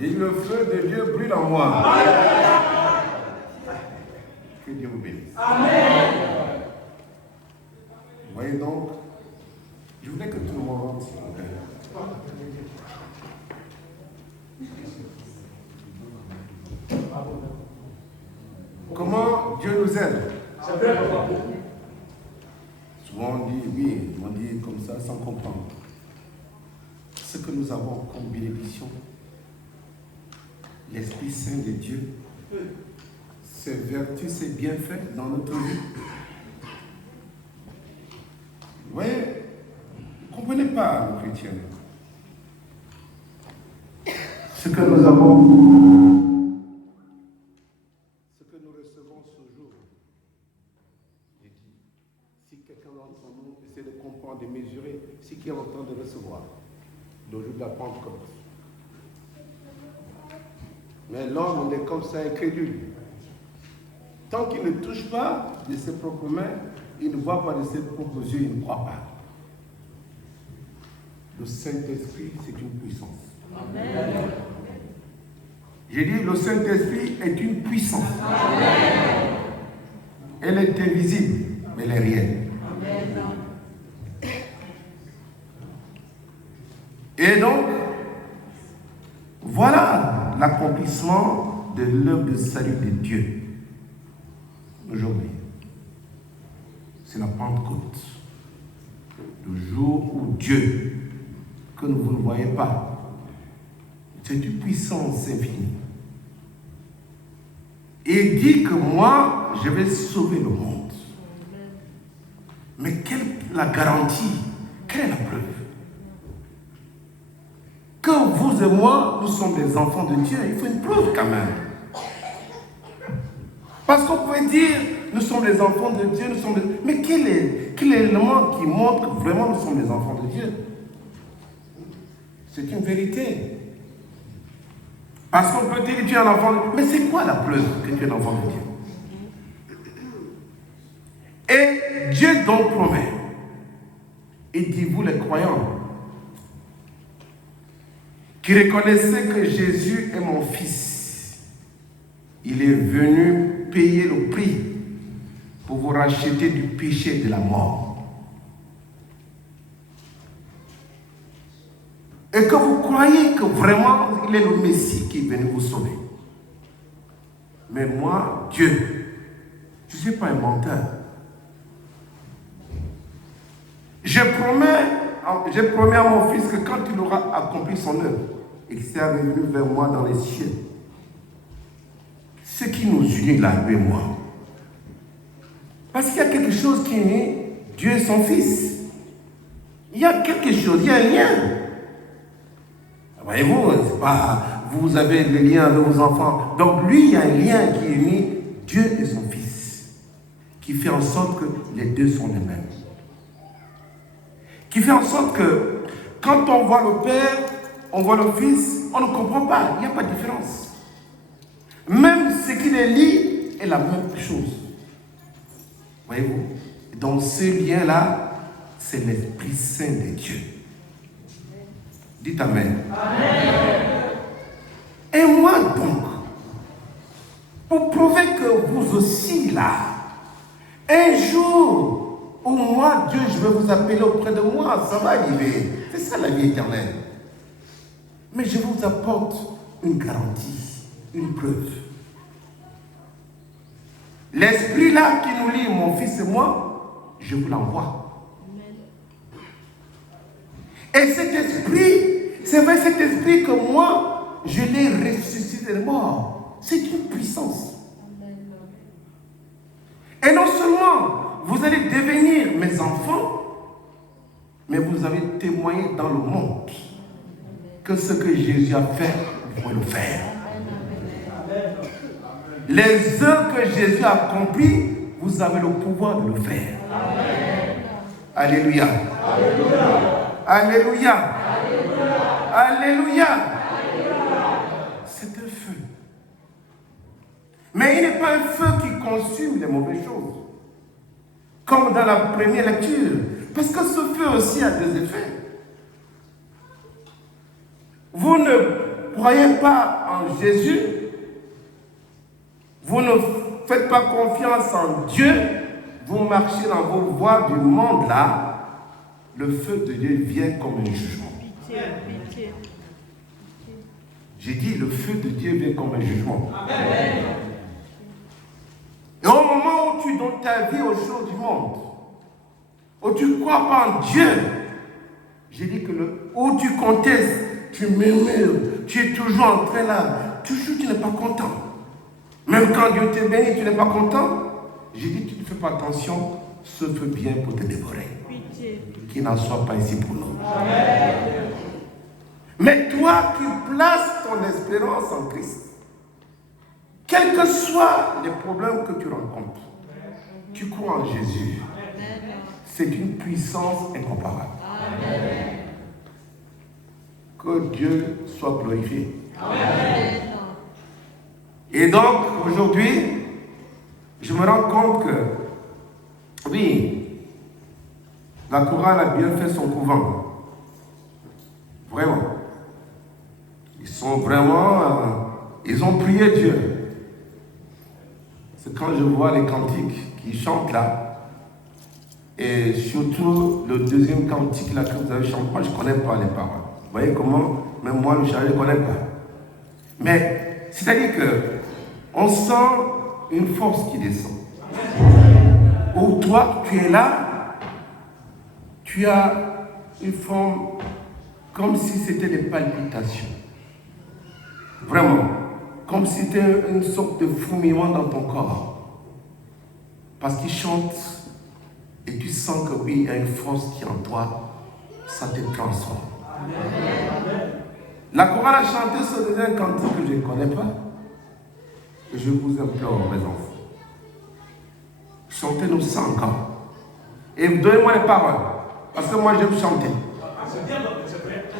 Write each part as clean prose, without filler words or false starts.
Et le feu de Dieu brûle en moi. Que Dieu vous bénisse. Amen. Vous voyez donc, je voulais que tout le monde s'il vous plaît. Comment Dieu nous aide? Souvent on dit oui, on dit comme ça sans comprendre. Ce que nous avons comme bénédiction, l'Esprit Saint de Dieu, ses vertus, ses bienfaits dans notre vie. Vous voyez, vous ne comprenez pas le chrétien. Ce que nous avons, ce que nous recevons ce jour, j'ai dit, si quelqu'un d'entre nous essaie de comprendre, de mesurer ce qu'il est en train de recevoir, le jour de la Pentecôte. Mais l'homme, il est comme ça, incrédule. Tant qu'il ne touche pas de ses propres mains, il ne voit pas de ses propres yeux, il ne croit pas. Le Saint-Esprit, c'est une puissance. Amen. J'ai dit, le Saint-Esprit est une puissance. Amen. Elle est invisible, mais elle est réelle. Amen. Et donc, voilà l'accomplissement de l'œuvre de salut de Dieu. Aujourd'hui, c'est la Pentecôte. Le jour où Dieu, que vous ne voyez pas, c'est une puissance infinie. Et il dit que moi, je vais sauver le monde. Mais quelle est la garantie? Quelle est la preuve? Que vous et moi, nous sommes des enfants de Dieu, il faut une preuve quand même. Parce qu'on peut dire, nous sommes les enfants de Dieu, nous sommes des... Mais quel est l'élément qui montre que vraiment nous sommes les enfants de Dieu? C'est une vérité. Parce qu'on peut dire que tu es un enfant de Dieu. Mais c'est quoi la preuve que tu es un enfant de Dieu? Et Dieu donc promet. Il dit, vous les croyants, qui reconnaissez que Jésus est mon fils, il est venu payer le prix pour vous racheter du péché et de la mort. Et que vous croyez que vraiment il est le Messie qui est venu vous sauver. Mais moi, Dieu, je ne suis pas un menteur. J'ai promis à mon fils que quand il aura accompli son œuvre et qu'il sera revenu vers moi dans les cieux, ce qui nous unit là, lui et moi. Parce qu'il y a quelque chose qui unit Dieu et son fils. Il y a quelque chose, il y a un lien. Voyez-vous, c'est pas, vous avez le lien avec vos enfants. Donc lui, il y a un lien qui unit Dieu et son fils. Qui fait en sorte que les deux sont les mêmes. Qui fait en sorte que quand on voit le Père, on voit le Fils, on ne comprend pas, il n'y a pas de différence. Même ce qui les lie est la même chose. Voyez-vous? Donc ce lien-là, c'est l'Esprit Saint de Dieu. Dites Amen. Amen. Et moi donc, pour prouver que vous aussi là, un jour où moi, Dieu, je vais vous appeler auprès de moi, ça va arriver. C'est ça la vie éternelle. Mais je vous apporte une garantie, une preuve. L'esprit là qui nous lie, mon fils et moi, je vous l'envoie. Et cet esprit, c'est vrai cet esprit que moi, je l'ai ressuscité de mort. C'est une puissance. Et non seulement vous allez devenir mes enfants, mais vous avez témoigné dans le monde que ce que Jésus a fait, vous pouvez le faire. Les œuvres que Jésus a accomplies, vous avez le pouvoir de le faire. Alléluia. Alléluia. Alléluia. Alléluia. C'est un feu. Mais il n'est pas un feu qui consume les mauvaises choses. Comme dans la première lecture. Parce que ce feu aussi a des effets. Vous ne croyez pas en Jésus, vous ne faites pas confiance en Dieu, vous marchez dans vos voies du monde là, le feu de Dieu vient comme un jugement. Pitié. J'ai dit, le feu de Dieu vient comme un jugement. Amen. Et au moment où tu donnes ta vie aux choses du monde, où tu ne crois pas en Dieu, j'ai dit que où tu contestes, tu murmures, tu es toujours en train là, toujours tu n'es pas content. Même quand Dieu te bénit, tu n'es pas content. J'ai dit, tu ne fais pas attention, ce feu vient pour te dévorer. Qu'il n'en soit pas ici pour nous. Amen. Mais toi qui places ton espérance en Christ, quels que soient les problèmes que tu rencontres, tu crois en Jésus. C'est une puissance incomparable. Amen. Que Dieu soit glorifié. Amen. Et donc, aujourd'hui, je me rends compte que, oui, la chorale a bien fait son couvent. Vraiment. Ils sont vraiment, ils ont prié Dieu. C'est quand je vois les cantiques qui chantent là, et surtout le deuxième cantique là que vous avez chanté, moi je ne connais pas les paroles. Vous voyez comment, même moi le chant, je ne connais pas. Mais, c'est-à-dire qu'on sent une force qui descend. Où toi, tu es là, tu as une forme comme si c'était des palpitations. Vraiment, comme si c'était une sorte de fourmillement dans ton corps. Parce qu'ils chantent et tu sens que oui, il y a une force qui est en toi, ça te transforme. Amen. La chorale a chanté ce deuxième cantique que je ne connais pas. Et je vous implore, mes enfants, chantez-nous ça encore. Et donnez-moi les paroles, parce que moi j'aime chanter.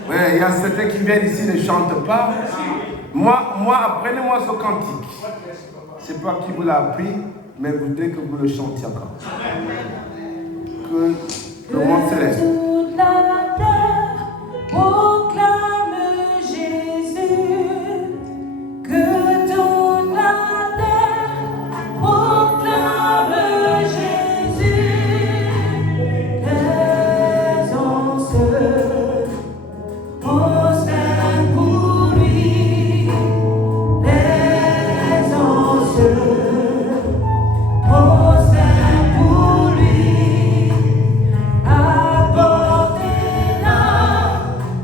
Oui, il y a certains qui viennent ici ne chantent pas. Moi, apprenez-moi ce cantique. Je ne sais pas qui vous l'a appris, mais vous voudrez que vous le chantiez encore. Que le monde céleste. Toute la terre proclame Jésus. Que toute la terre proclame Jésus. Les anges prosternent pour lui. Les anges prosternent pour lui. Apportez la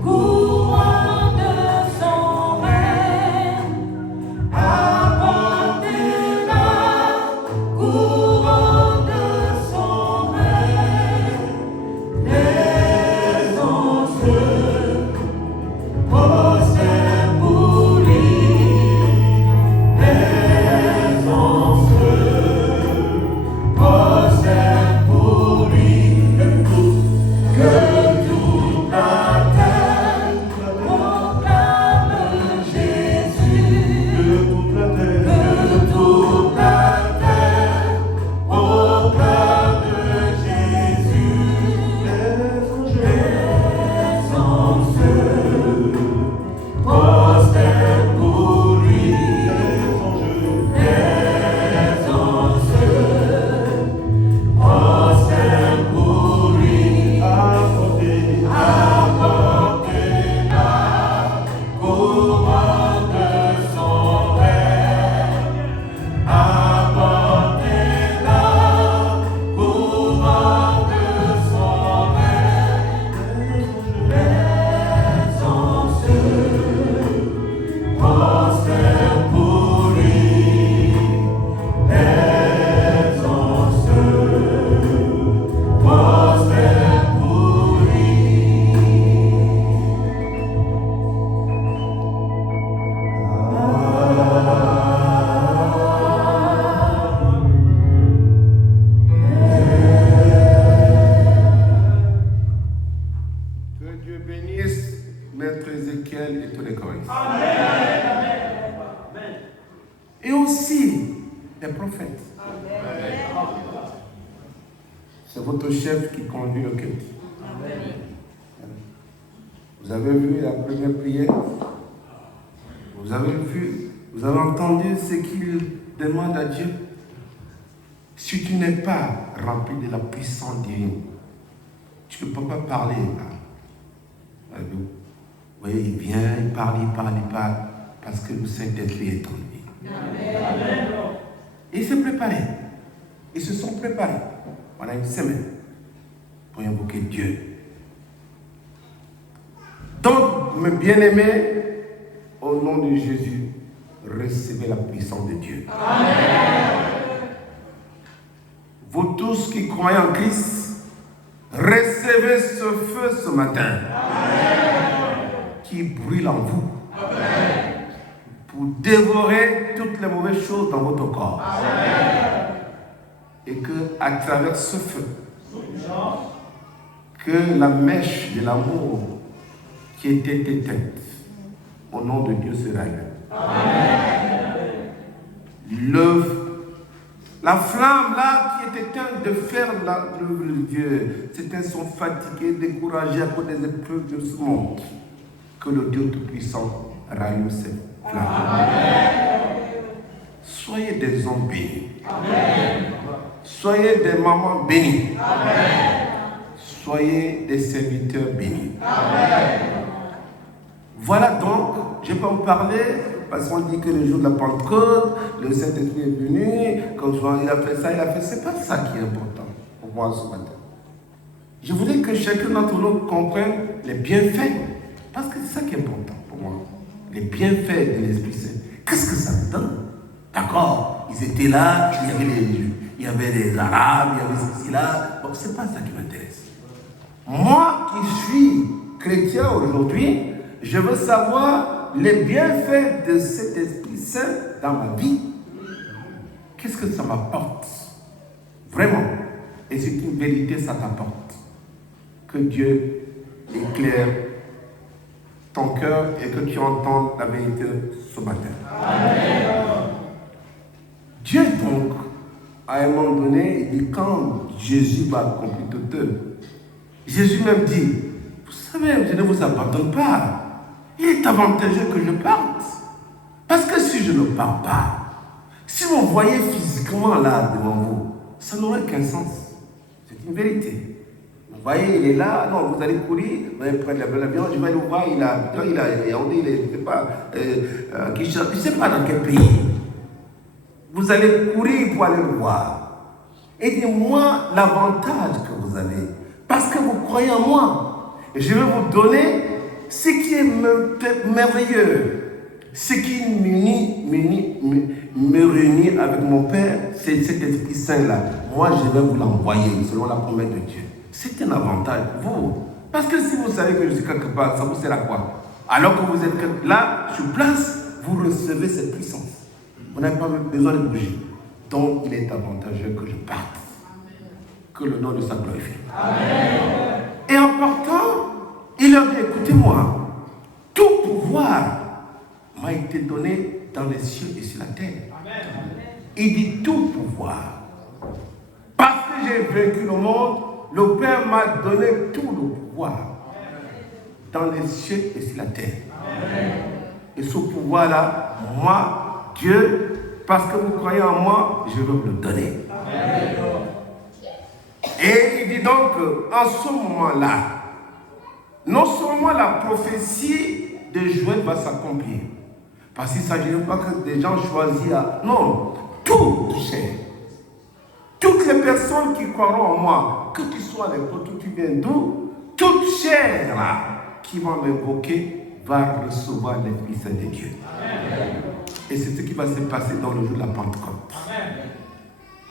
couronne de son règne. Apportez la couronne de son règne. Les anges prosternent pour lui. Les anges prosternent pour lui. Que toute la terre proclame Jésus. Que toute la terre proclame Jésus. Les anges prosternent pour lui. Les anges prosternent pour lui. Apportez la couronne de son règne. Apportez la couronne de son règne. Les anges prosternent pour lui. Les anges prosternent pour lui. Que Dieu bénisse Maître Ézéchiel et tous les choristes. Et aussi les prophètes. C'est votre chef qui conduit le culte. Vous avez vu la première prière? Vous avez vu, vous avez entendu ce qu'il demande à Dieu. Si tu n'es pas rempli de la puissance divine, tu ne peux pas parler. Vous voyez, il vient, il parle, parce que le Saint-Esprit est en lui. Amen. Il s'est préparé. Ils se sont préparés. On a une semaine pour invoquer Dieu. Donc, mes bien-aimés, au nom de Jésus, recevez la puissance de Dieu. Amen. Vous tous qui croyez en Christ, recevez ce feu ce matin. Amen. Qui brûle en vous. Amen. Pour dévorer toutes les mauvaises choses dans votre corps. Amen. Et que, à travers ce feu, que la mèche de l'amour qui était éteinte, au nom de Dieu, se rallume. La flamme là qui est éteinte de faire l'œuvre de Dieu, certains sont fatigués, découragés à cause des épreuves de ce monde. Que le Dieu Tout-Puissant rallume cette flamme. Soyez des hommes bénis. Amen. Soyez des mamans bénies. Amen. Soyez des serviteurs bénis. Amen. Voilà donc, je peux en parler, parce qu'on dit que le jour de la Pentecôte, le Saint-Esprit est venu, comme il a fait ça, il a fait. C'est pas ça qui est important pour moi ce matin. Je voulais que chacun d'entre nous comprenne les bienfaits, parce que c'est ça qui est important pour moi. Les bienfaits de l'Esprit Saint. Qu'est-ce que ça me donne? D'accord, ils étaient là, il y avait les Arabes, il y avait ceci là. Bon, c'est pas ça qui m'intéresse. Moi qui suis chrétien aujourd'hui, je veux savoir les bienfaits de cet Esprit Saint dans ma vie. Qu'est-ce que ça m'apporte? Vraiment. Et c'est une vérité, ça t'apporte. Que Dieu éclaire ton cœur et que tu entendes la vérité ce matin. Amen. Dieu donc, à un moment donné, il dit quand Jésus va accomplir toute œuvre, Jésus même dit, vous savez, je ne vous abandonne pas. Il est avantageux que je parte. Parce que si je ne pars pas, si vous voyez physiquement là devant vous, ça n'aurait qu'un sens. C'est une vérité. Vous voyez, il est là, non, vous allez courir, vous allez prendre l'avion, je vais le voir, il est, je ne sais pas, je ne sais pas dans quel pays. Vous allez courir pour aller le voir. Et dis-moi l'avantage que vous avez. Parce que vous croyez en moi. Et je vais vous donner ce qui est merveilleux. Ce qui me réunit avec mon Père, c'est cet Esprit Saint-là. Moi, je vais vous l'envoyer selon la promesse de Dieu. C'est un avantage pour vous. Parce que si vous savez que je suis quelque part, ça vous sert à quoi? Alors que vous êtes là, sur place, vous recevez cette puissance. Vous n'avez pas besoin de bouger. Donc, il est avantageux que je parte. Que le nom de sa glorifie. Amen. Et en partant, il leur dit, écoutez-moi, tout pouvoir m'a été donné dans les cieux et sur la terre. Amen. Il dit tout pouvoir. Parce que j'ai vaincu le monde, le Père m'a donné tout le pouvoir. Dans les cieux et sur la terre. Amen. Et ce pouvoir-là, moi, Dieu, parce que vous croyez en moi, je vais vous le donner. Amen. Et il dit donc, en ce moment-là, non seulement la prophétie de Joël va s'accomplir, parce qu'il ne s'agit pas que des gens choisissent à... Non, toute chair, toutes les personnes qui croiront en moi, que tu sois à l'époque, où tu viens d'où, toute chair là, qui va m'invoquer, va recevoir l'Esprit Saint de Dieu. Amen. Et c'est ce qui va se passer dans le jour de la Pentecôte. Amen.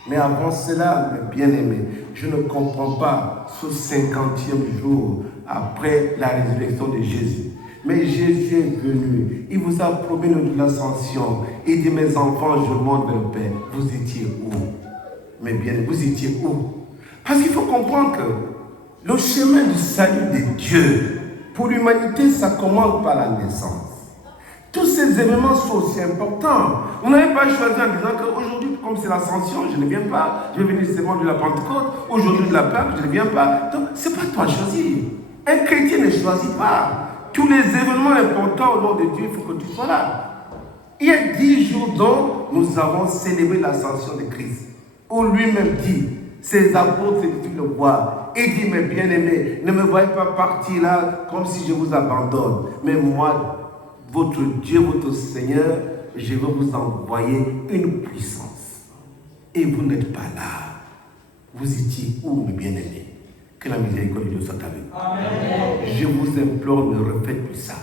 Mais avant cela, mes bien-aimés, je ne comprends pas ce 50e jour après la résurrection de Jésus. Mais Jésus est venu, il vous a promis de l'ascension. Il dit, mes enfants, je monte vers le Père. Vous étiez où? Mes bien-aimés, vous étiez où? Parce qu'il faut comprendre que le chemin du salut de Dieu, pour l'humanité, ça commence par la naissance. Tous ces événements sont aussi importants. Vous n'avez pas choisi en disant qu'aujourd'hui, comme c'est l'ascension, je ne viens pas. Je vais venir seulement de la Pentecôte. Aujourd'hui de la Pâque, je ne viens pas. Donc, ce n'est pas toi choisi. Un chrétien ne choisit pas. Tous les événements importants au nom de Dieu, il faut que tu sois là. Il y a 10 jours dont nous avons célébré l'ascension de Christ, où lui-même dit, ses apôtres étaient le voir. Il dit, mes bien-aimés, ne me voyez pas partir là comme si je vous abandonne. Mais moi, votre Dieu, votre Seigneur, je vais vous envoyer une puissance. Et vous n'êtes pas là. Vous étiez où, mes bien-aimés? Que la miséricorde de Dieu soit avec vous. Amen. Je vous implore, ne refaites plus ça.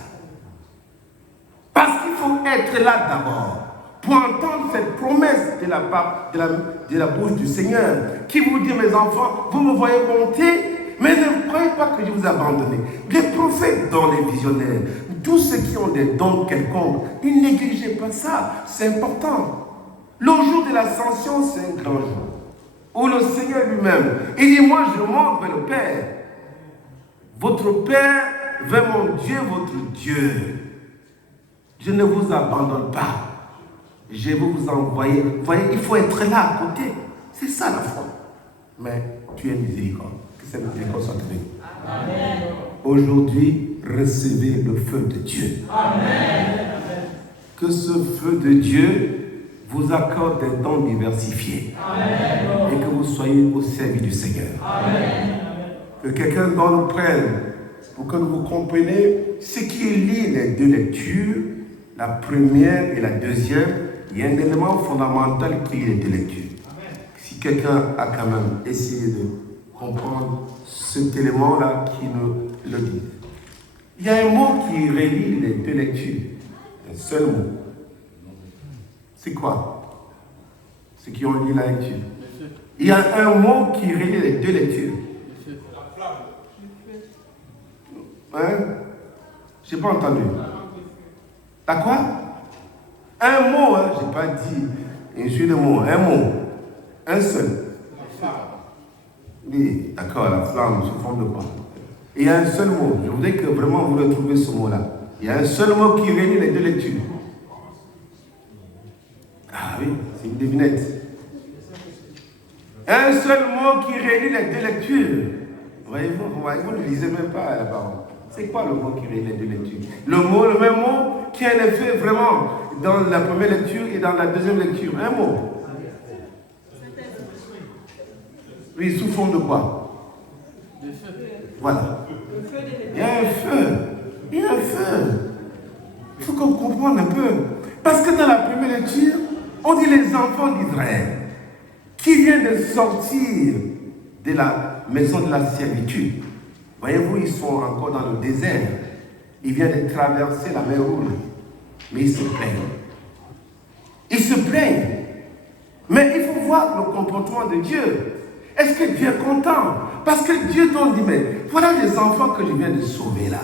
Parce qu'il faut être là d'abord pour entendre cette promesse de la part de la bouche du Seigneur qui vous dit, mes enfants, vous me voyez monter, mais ne croyez pas que je vous ai abandonné. Les prophètes dont les visionnaires, tous ceux qui ont des dons quelconques, ne négligez pas ça, c'est important. Le jour de l'ascension, c'est un grand jour où le Seigneur lui-même, il dit, moi je monte vers le Père. Votre Père, vers mon Dieu, votre Dieu. Je ne vous abandonne pas. Je vais vous envoyer. Vous voyez, il faut être là à côté. C'est ça la foi. Mais tu es miséricorde. Que cette miséricorde soit avec vous. Amen. Aujourd'hui, recevez le feu de Dieu. Amen. Que ce feu de Dieu vous accorde des dons diversifiés. Amen. Et que vous soyez au service du Seigneur. Amen. Que quelqu'un nous prenne pour que vous compreniez ce qui lie les deux lectures, la première et la deuxième. Il y a un élément fondamental qui est les deux lectures. Amen. Si quelqu'un a quand même essayé de comprendre cet élément-là qui nous le dit. Il y a un mot qui relie les deux lectures. Un seul mot. C'est quoi? Ceux qui ont lu la lecture. Il y a un mot qui relie les deux lectures. Hein? Je n'ai pas entendu. T'as quoi? Un mot, hein? Je n'ai pas dit un jeu de mots. Un mot. Un seul. Oui, d'accord, la flamme sous forme de quoi? Il y a un seul mot. Je voudrais que vraiment vous retrouviez ce mot-là. Il y a un seul mot qui réunit les deux lectures. Ah oui, c'est une devinette. Un seul mot qui réunit les deux lectures. Voyez-vous, vous ne lisez même pas la parole. C'est quoi le mot qui réunit les deux lectures? Le même mot qui a un effet vraiment dans la première lecture et dans la deuxième lecture. Un mot. Oui, sous forme de quoi? Voilà. Il y a un feu. Il y a un feu. Il faut qu'on comprenne un peu. Parce que dans la première lecture, on dit les enfants d'Israël qui viennent de sortir de la maison de la servitude. Voyez-vous, ils sont encore dans le désert. Ils viennent de traverser la mer Rouge. Mais ils se plaignent. Ils se plaignent. Mais il faut voir le comportement de Dieu. Est-ce que Dieu est content? Parce que Dieu t'en dit, mais voilà les enfants que je viens de sauver là.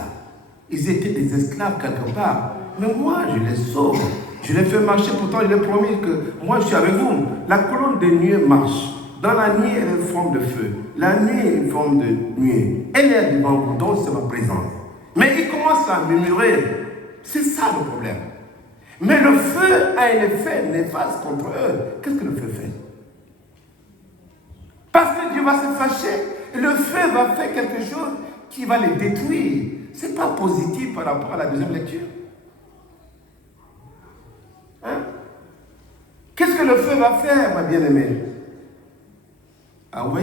Ils étaient des esclaves quelque part. Mais moi, je les sauve. Je les fais marcher, pourtant je les ai promis que moi je suis avec vous. La colonne de nuée marche. Dans la nuit, elle est une forme de feu. La nuit est une forme de nuée. Elle est devant vous, donc c'est ma présence. Mais ils commencent à murmurer. C'est ça le problème. Mais le feu a un effet néfaste contre eux. Qu'est-ce que le feu fait? Parce que Dieu va se fâcher. Le feu va faire quelque chose qui va les détruire. Ce n'est pas positif par rapport à la deuxième lecture. Hein? Qu'est-ce que le feu va faire, ma bien-aimée? Ah oui?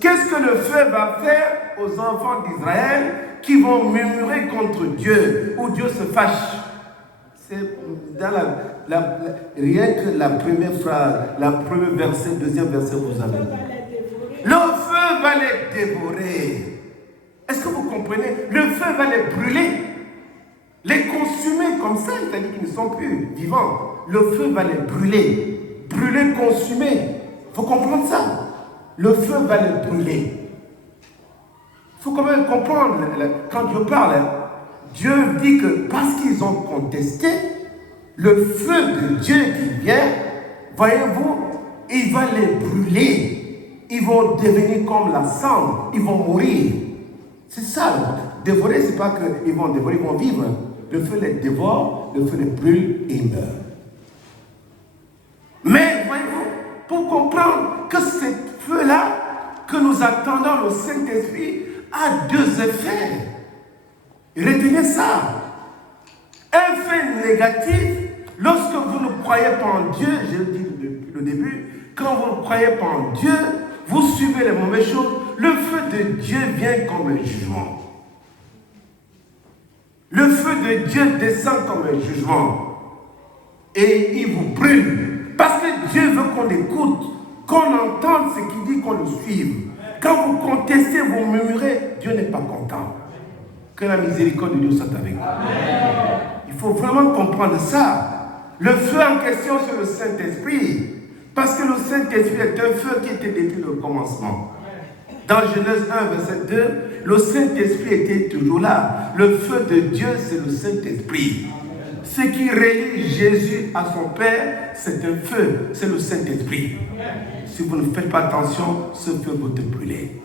Qu'est-ce que le feu va faire aux enfants d'Israël qui vont murmurer contre Dieu, où Dieu se fâche? C'est dans rien que la première phrase, la première verset, deuxième verset, vous avez dit. Le feu va les dévorer. Est-ce que vous comprenez? Le feu va les brûler, les consumer comme ça, c'est-à-dire qu'ils ne sont plus vivants. Le feu va les brûler, consumer. Il faut comprendre ça. Le feu va les brûler. Il faut quand même comprendre, quand Dieu parle, Dieu dit que parce qu'ils ont contesté, le feu de Dieu qui vient, voyez-vous, il va les brûler. Ils vont devenir comme la cendre, ils vont mourir. C'est ça. Dévorer, c'est pas qu'ils vont dévorer, ils vont vivre. Le feu les dévore, le feu les brûle et ils meurent. Mais, voyez-vous, pour comprendre que ce feu-là, que nous attendons le Saint-Esprit, a deux effets. Retenez ça. Un fait négatif Lorsque vous ne croyez pas en Dieu, je le dis depuis le début, quand vous ne croyez pas en Dieu, vous suivez les mauvaises choses, le feu de Dieu vient comme un jugement. Le feu de Dieu descend comme un jugement et il vous brûle. Parce que Dieu veut qu'on écoute, qu'on entende ce qu'il dit, qu'on le suive. Quand vous contestez, vous murmurez, Dieu n'est pas content. Que la miséricorde de Dieu soit avec vous. Il faut vraiment comprendre ça. Le feu en question, c'est le Saint-Esprit. Parce que le Saint-Esprit est un feu qui était depuis le commencement. Dans Genèse 1, verset 2, le Saint-Esprit était toujours là. Le feu de Dieu, c'est le Saint-Esprit. Ce qui relie Jésus à son Père, c'est un feu, c'est le Saint-Esprit. Si vous ne faites pas attention, ce feu va te brûler.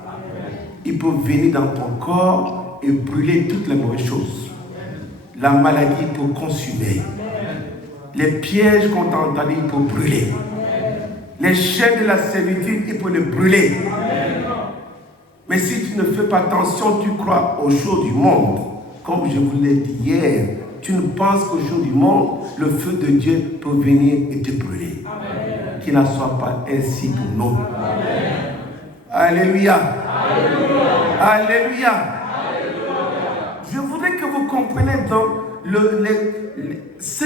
Il peut venir dans ton corps et brûler toutes les mauvaises choses. La maladie peut consumer. Les pièges qu'on t'a entendus, il peut brûler. Les chaînes de la servitude, il peut les brûler. Mais si tu ne fais pas attention, tu crois au jour du monde. Comme je vous l'ai dit hier, tu ne penses qu'au jour du monde, le feu de Dieu peut venir et te brûler. Qu'il n'en soit pas ainsi pour nous. Amen. Alléluia. Alléluia. Alléluia. Je voudrais que vous compreniez donc ce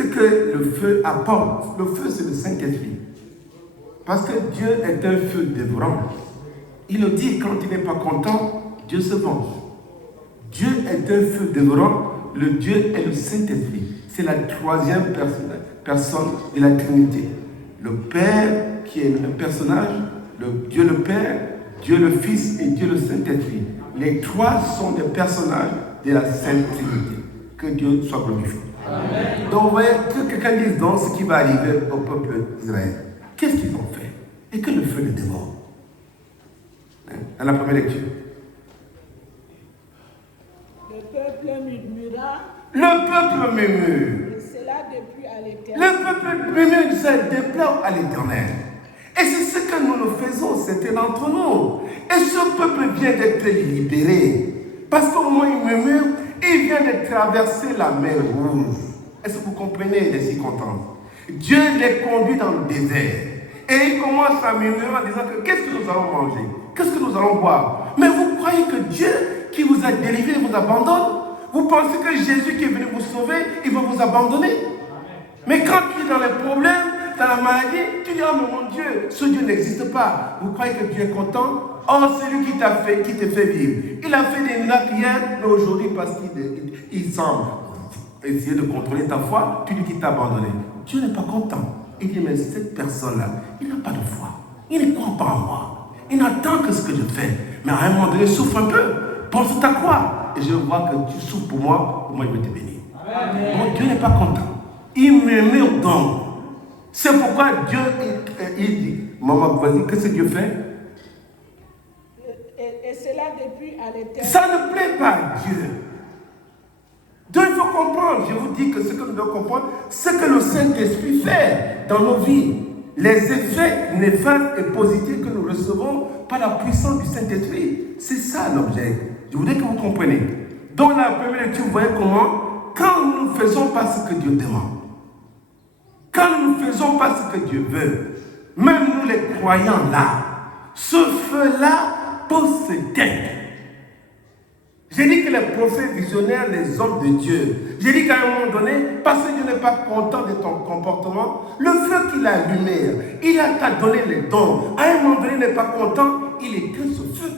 que le feu apporte. Le feu, c'est le Saint-Esprit. Parce que Dieu est un feu dévorant. Il le dit, quand il n'est pas content, Dieu se venge. Dieu est un feu dévorant. Le Dieu est le Saint-Esprit. C'est la troisième personne de la Trinité. Le Père, qui est un personnage, Dieu le Père, Dieu le Fils et Dieu le Saint-Esprit. Les trois sont des personnages de la Sainte Trinité. Que Dieu soit glorifié. Amen. Donc, vous voyez, que quelqu'un dise donc ce qui va arriver au peuple d'Israël. Qu'est-ce qu'ils ont fait? Et que le feu les dévore. À la première lecture. Le peuple murmura. Le peuple murmure. Et cela depuis à l'éternel. Le peuple murmure, ça déplaire à l'éternel. Et c'est ce que nous faisons, c'était d'entre nous. Et ce peuple vient d'être libéré. Parce qu'au moment où il murmure, il vient de traverser la mer Rouge. Est-ce que vous comprenez les circonstances? Dieu les conduit dans le désert. Et il commence à murmurer en disant que qu'est-ce que nous allons manger? Qu'est-ce que nous allons boire? Mais vous croyez que Dieu qui vous a délivré vous abandonne? Vous pensez que Jésus qui est venu vous sauver, il va vous abandonner? Mais quand tu es dans les problèmes, dans la maladie, tu dis, oh mais mon Dieu, ce Dieu n'existe pas. Vous croyez que Dieu est content? Oh, c'est lui qui t'a fait, qui te fait vivre. Il a fait des miracles hier, mais aujourd'hui, parce qu'il semble essayer de contrôler ta foi, tu dis qu'il t'a abandonné. Dieu n'est pas content. Il dit, mais cette personne-là, il n'a pas de foi. Il ne croit pas en moi. Il n'attend que ce que je fais. Mais à un moment donné, souffre un peu. Pense à ta croix. Et je vois que tu souffres pour moi je vais te bénir. Bon, Dieu n'est pas content. Il murmure donc. C'est pourquoi Dieu, il dit, maman, vas-y, qu'est-ce que Dieu fait? Et cela depuis à l'éternel. Ça ne plaît pas à Dieu. Donc il faut comprendre, je vous dis que ce que nous devons comprendre, c'est que le Saint-Esprit fait dans nos vies. Les effets néfastes et positifs que nous recevons par la puissance du Saint-Esprit. C'est ça l'objet. Je voudrais que vous compreniez. Dans la première lecture, vous voyez comment, quand nous ne faisons pas ce que Dieu demande, quand nous ne faisons pas ce que Dieu veut, même nous les croyants là, ce feu-là peut s'éteindre. J'ai dit que les prophètes visionnaires, les hommes de Dieu, j'ai dit qu'à un moment donné, parce que Dieu n'est pas content de ton comportement, le feu qu'il a allumé, il a t'a donné les dons. À un moment donné, il n'est pas content, il éteint ce feu.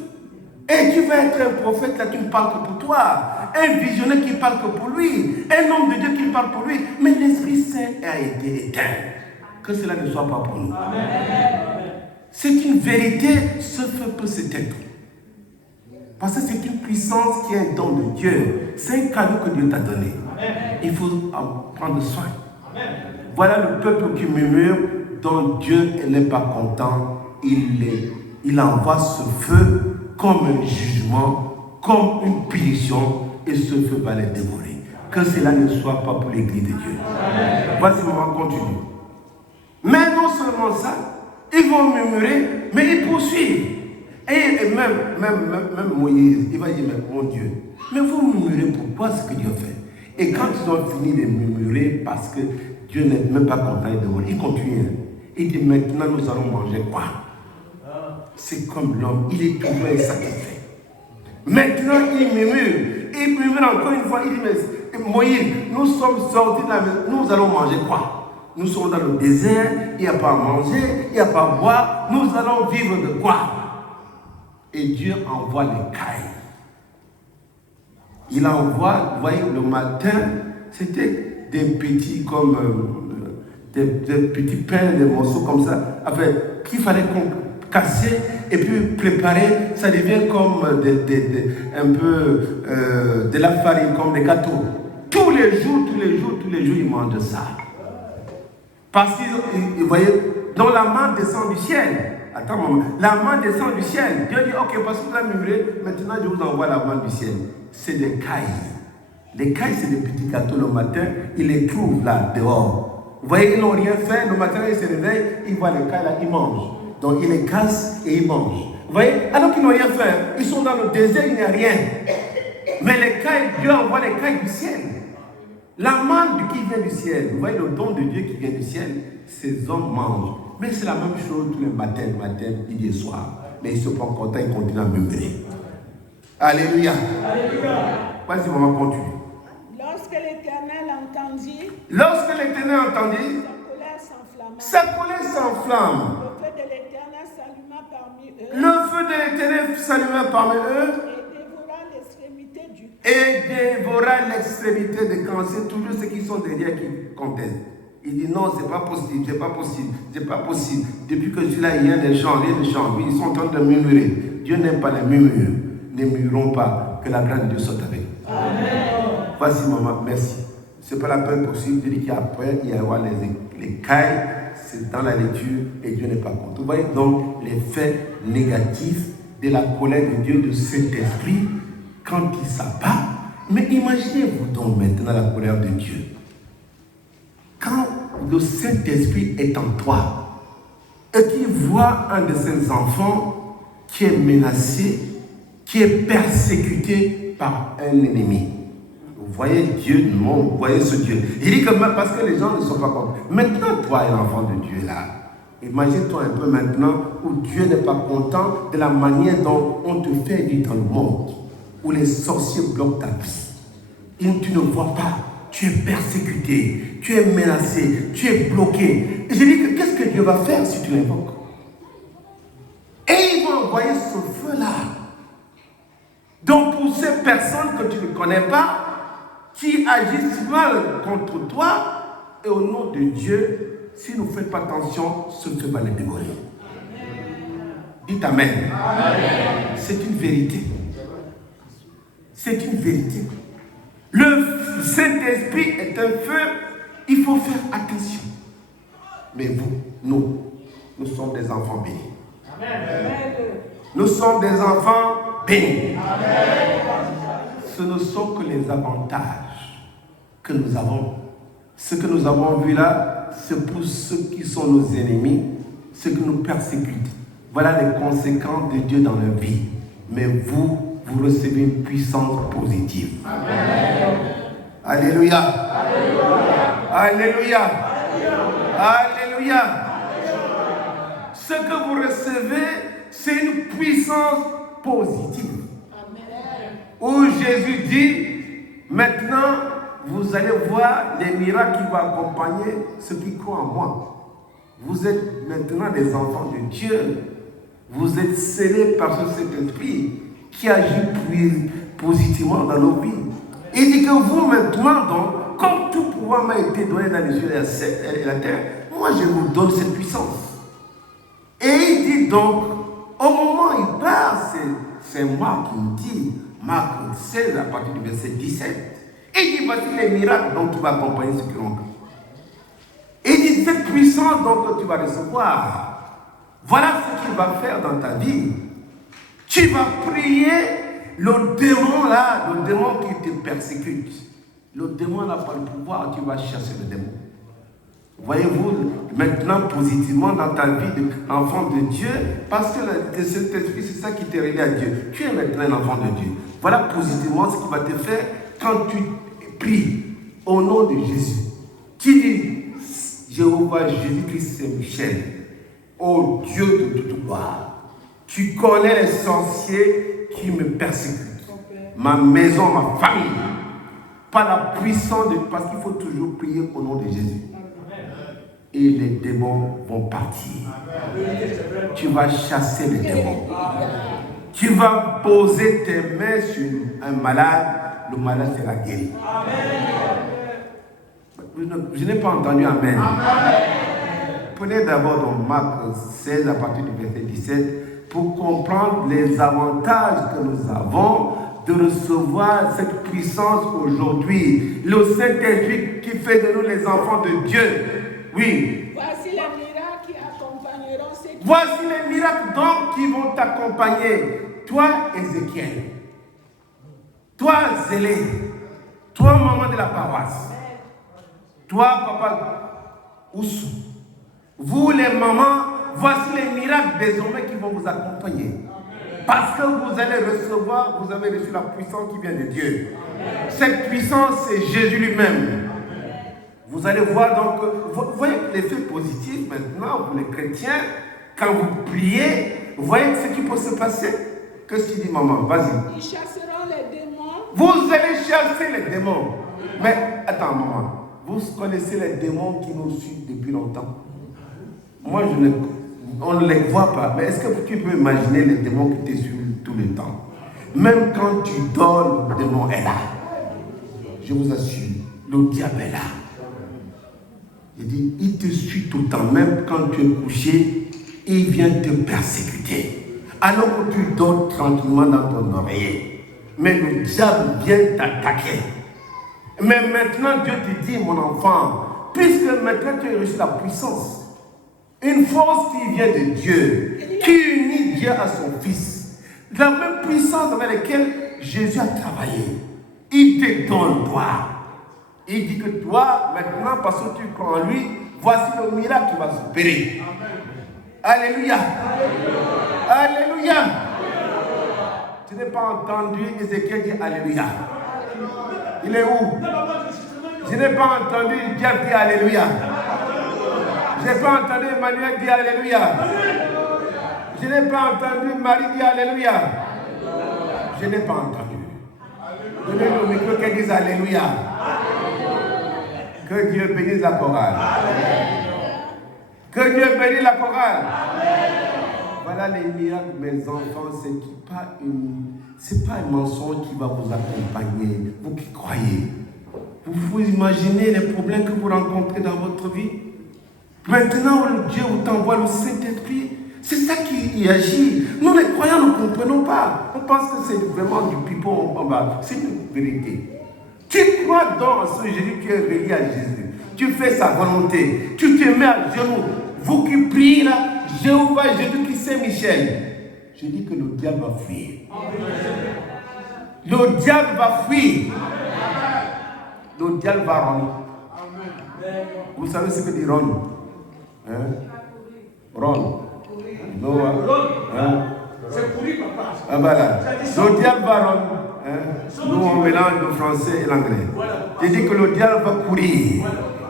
Et tu vas être un prophète là, tu ne parles que pour toi. Un visionnaire qui parle que pour lui. Un homme de Dieu qui parle pour lui. Mais l'Esprit Saint a été éteint. Que cela ne soit pas pour nous. Amen. C'est une vérité, ce feu peut s'éteindre. Parce que c'est une puissance qui est un don de Dieu. C'est un cadeau que Dieu t'a donné. Amen. Il faut en prendre soin. Amen. Voilà le peuple qui murmure, dont Dieu n'est pas content. Il envoie ce feu comme un jugement, comme une punition, et ce feu va les dévorer. Que cela ne soit pas pour l'Église de Dieu. Amen. Voici comment on continue. Mais non seulement ça, ils vont murmurer, mais ils poursuivent. Et même Moïse, il va dire, mais mon Dieu, mais vous murmurez pourquoi ce que Dieu fait? Et quand ils ont fini de murmurer, parce que Dieu n'est même pas content de voir, il continue. Il dit maintenant nous allons manger quoi? C'est comme l'homme, il est toujours insatisfait. Maintenant il murmure encore une fois, il dit mais Moïse, nous sommes sortis de la maison, nous allons manger quoi? Nous sommes dans le désert, il n'y a pas à manger, il n'y a pas à boire, nous allons vivre de quoi? Et Dieu envoie les cailles. Il envoie, vous voyez, le matin, c'était des petits comme des petits pains, des morceaux comme ça, enfin, qu'il fallait casser et puis préparer, ça devient comme un peu de la farine, comme des gâteaux. Tous les jours, ils mangent ça. Parce que, vous voyez, donc la manne descend du ciel. Attends un moment, la manne descend du ciel. Dieu dit, ok, parce que vous avez murmuré, maintenant je vous envoie la manne du ciel. C'est des cailles. Les cailles, c'est des petits gâteaux le matin, ils les trouvent là, dehors. Vous voyez, ils n'ont rien fait, le matin, ils se réveillent, ils voient les cailles là, ils mangent. Donc, ils les cassent et ils mangent. Vous voyez, alors qu'ils n'ont rien fait, ils sont dans le désert, il n'y a rien. Mais les cailles, Dieu envoie les cailles du ciel. La manne qui vient du ciel, vous voyez, le don de Dieu qui vient du ciel, ces hommes mangent. Mais c'est la même chose tous les matins, midi et soir. Mais ils ne sont pas contents, ils continuent à murmurer. Alléluia. Alléluia. Vas-y, maman, continue. Lorsque l'Éternel entendit, sa colère s'enflamme. le feu de l'Éternel s'alluma parmi eux. Le feu de l'Éternel s'alluma parmi eux. Et dévora l'extrémité de camp. C'est toujours ceux qui sont derrière qui contestent. Il dit non, c'est pas possible. Depuis que je suis là, il y a des gens, rien ne change. Ils sont en train de murmurer. Dieu n'aime pas les murmures. Ne murmurons pas. Que la grâce de Dieu soit avec nous. Amen. Voici, maman, merci. C'est pas la peine possible. Je dis qu'après, il y aura les cailles. C'est dans la lecture et Dieu n'est pas content. Vous voyez donc l'effet négatif de la colère de Dieu, de cet esprit, quand il s'abat. Mais imaginez-vous donc maintenant la colère de Dieu. Quand le Saint-Esprit est en toi et qu'il voit un de ses enfants qui est menacé, qui est persécuté par un ennemi. Vous voyez Dieu, non, vous voyez ce Dieu. Il dit que même parce que les gens ne sont pas contents. Maintenant, toi et l'enfant de Dieu là, imagine-toi un peu maintenant où Dieu n'est pas content de la manière dont on te fait vivre dans le monde, où les sorciers bloquent ta vie. Et tu ne vois pas, tu es persécuté, tu es menacé, tu es bloqué. Et je dis que qu'est-ce que Dieu va faire si tu l'invoques? Et il va envoyer ce feu-là. Donc pour ces personnes que tu ne connais pas, qui agissent mal contre toi, et au nom de Dieu, si nous ne faisons pas attention, ce feu va les dévorer. Dites Amen. Amen. C'est une vérité. C'est une vérité. Le Saint-Esprit est un feu, il faut faire attention. Mais vous, nous sommes des enfants bénis. Amen. Nous sommes des enfants bénis. Amen. Ce ne sont que les avantages que nous avons. Ce que nous avons vu là, c'est pour ceux qui sont nos ennemis, ceux qui nous persécutent. Voilà les conséquences de Dieu dans leur vie. Mais vous recevez une puissance positive. Amen. Alléluia. Alléluia. Alléluia. Alléluia. Ce que vous recevez, c'est une puissance positive. Où Jésus dit, maintenant, vous allez voir les miracles qui vont accompagner ceux qui croient en moi. Vous êtes maintenant des enfants de Dieu. Vous êtes scellés par ce Saint-Esprit qui agit positivement dans nos vies. Il dit que vous maintenant, donc, comme tout pouvoir m'a été donné dans les cieux et la terre, moi je vous donne cette puissance. Et il dit donc, au moment où il parle, c'est Marc qui me dit, Marc 16 à partir du verset 17. Il dit, voici les miracles dont tu vas accompagner ceux qui ont cru. Il dit, cette puissance dont tu vas recevoir, voilà ce qu'il va faire dans ta vie. Tu vas prier le démon là, le démon qui te persécute. Le démon n'a pas le pouvoir, tu vas chasser le démon. Voyez-vous, maintenant positivement dans ta vie d'enfant de Dieu, parce que cet esprit, c'est ça qui t'est relié à Dieu. Tu es maintenant un enfant de Dieu. Voilà positivement ce qui va te faire quand tu prie au nom de Jésus, qui dit Jéhovah Jésus-Christ Saint-Michel, ô Dieu de toute gloire, tu connais les sorciers qui me persécutent, ma maison, ma famille, par la puissance de... Parce qu'il faut toujours prier au nom de Jésus. Et les démons vont partir. Tu vas chasser les démons. Tu vas poser tes mains sur un malade, le malade sera guéri. Je n'ai pas entendu Amen. Prenez d'abord dans Marc 16 à partir du verset 17 pour comprendre les avantages que nous avons de recevoir cette puissance aujourd'hui. Le Saint-Esprit qui fait de nous les enfants de Dieu. Oui. Voici les miracles qui accompagneront ceux qui... Voici les miracles donc qui vont t'accompagner. Toi, Ézéchiel. Toi, Zélé. Toi, maman de la paroisse. Toi, papa Oussou. Vous, les mamans, voici les miracles désormais qui vont vous accompagner. Parce que vous allez recevoir, vous avez reçu la puissance qui vient de Dieu. Cette puissance, c'est Jésus lui-même. Vous allez voir donc, vous voyez l'effet positif maintenant, vous les chrétiens, quand vous priez, vous voyez ce qui peut se passer. Qu'est-ce qu'il dit, maman? Vas-y. Ils chasseront les démons. Vous allez chasser les démons. Mais attends, maman, vous connaissez les démons qui nous suivent depuis longtemps? Moi, on ne les voit pas. Mais est-ce que tu peux imaginer les démons qui te suivent tout le temps? Même quand tu dors, le démon est là. Je vous assure, le diable est là. Il dit, il te suit tout le temps, même quand tu es couché, il vient te persécuter. Alors que tu dors tranquillement dans ton oreiller. Mais le diable vient t'attaquer. Mais maintenant, Dieu te dit, mon enfant, puisque maintenant tu as reçu la puissance, une force qui vient de Dieu, qui unit Dieu à son Fils, la même puissance avec laquelle Jésus a travaillé, il te donne toi. Il dit que toi, maintenant, parce que tu crois en lui, voici le miracle qui va s'opérer. Alléluia. Alléluia. Tu n'as pas entendu Ézéchiel dire Alléluia. Il est où? Je n'ai pas entendu Dieu dire Alléluia. Je n'ai pas entendu Emmanuel dire Alléluia. Je n'ai pas entendu Marie dire Alléluia. Je n'ai pas entendu. Donnez le micro qui dise Alléluia. Que Dieu bénisse la chorale. Que Dieu bénisse la chorale. Voilà les miracles, mes enfants. C'est pas un mensonge qui va vous accompagner. Vous qui croyez. Vous imaginez les problèmes que vous rencontrez dans votre vie. Maintenant, Dieu vous t'envoie le Saint-Esprit. C'est ça qui agit. Nous, les croyants, ne comprenons pas. On pense que c'est vraiment du pipeau en bas. C'est une vérité. Tu crois dans ce Jésus, tu es relié à Jésus. Tu fais sa volonté. Tu te mets à genoux. Vous qui priez là, Jéhovah Jésus-Christ Saint-Michel. Je dis que le diable va fuir. Le diable va fuir. Le diable va rendre. Vous savez ce que dit Ron? Hein? Ron. Noah. Hein? C'est pourri, papa. Ah voilà. Le diable va rendre. Hein? Nous on mélange le français et l'anglais. Je dis que le diable va courir.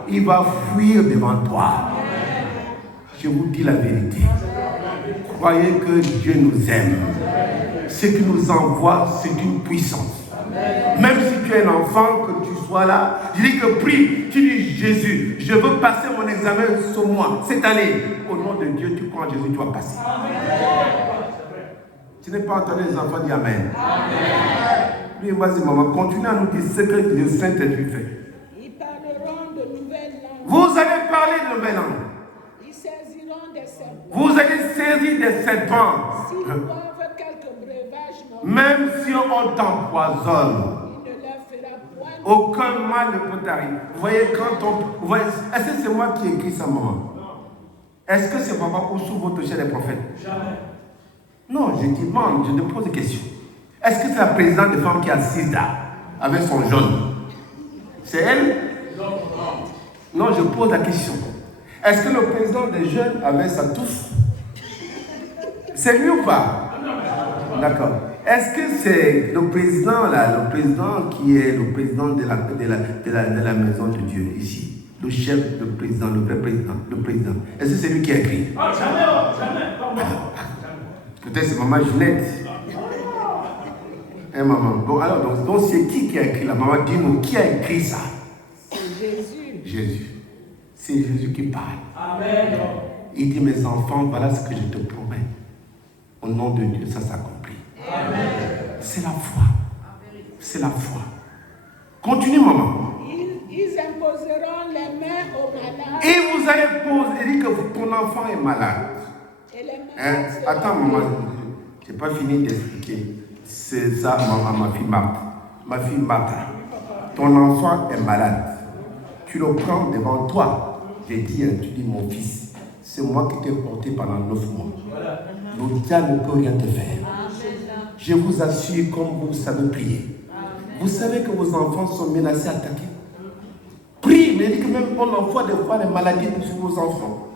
Il va fuir devant toi. Je vous dis la vérité. Croyez que Dieu nous aime. Ce qui nous envoie, c'est une puissance. Même si tu es un enfant, que tu sois là, je dis que prie, tu dis Jésus, je veux passer mon examen sur moi cette année. Au nom de Dieu, tu crois en Jésus, tu vas passer. Tu n'es pas entendu les enfants dire Amen. Oui, vas-y maman, continue à nous dire ce que le Saint-Esprit fait. Ils parleront de nouvelles langues. Vous allez parler de nouvelles langues. Ils saisiront des serpents. Vous allez saisir des serpents. S'ils boivent quelques breuvages mortels, Même si on t'empoisonne, il ne leur fera point de aucun mal ne peut t'arriver. Vous voyez, quand on... Vous voyez, est-ce que c'est moi qui ai écrit ça, maman? Est-ce que c'est maman ou sous votre chef des prophètes? Jamais. Non, je demande, je te pose des questions. Est-ce que c'est la présidente des femmes qui est assise là, avec son jaune? C'est elle? Non, je pose la question. Est-ce que le président des jeunes avait sa touffe? C'est lui ou pas? D'accord. est-ce que c'est le président là, le président qui est le président de la maison de Dieu ici, le chef, le président, le vrai président, le président. Est-ce que c'est lui qui a écrit? Jamais. Peut-être c'est maman Ginette. Maman. Bon alors donc c'est qui a écrit là? Maman, dis-nous qui a écrit ça? C'est Jésus. Jésus. C'est Jésus qui parle. Amen. Il dit, mes enfants, voilà ce que je te promets. Au nom de Dieu, ça s'accomplit. Amen. C'est la foi. C'est la foi. Continue, maman. Ils imposeront les mains aux malades. Et vous allez poser, il dit que ton enfant est malade. Et les malades seront Attends, maman, je n'ai pas fini d'expliquer. C'est ça à ma fille Marthe. Ma fille Marthe, ton enfant est malade. Tu le prends devant toi. J'ai dit, tu dis, mon fils, c'est moi qui t'ai porté pendant 9 mois. Le diable ne peut rien te faire. Je vous assure, comme vous savez prier. Vous savez que vos enfants sont menacés, attaqués. Prie, mais il dit que même on envoie des fois les maladies sur vos enfants.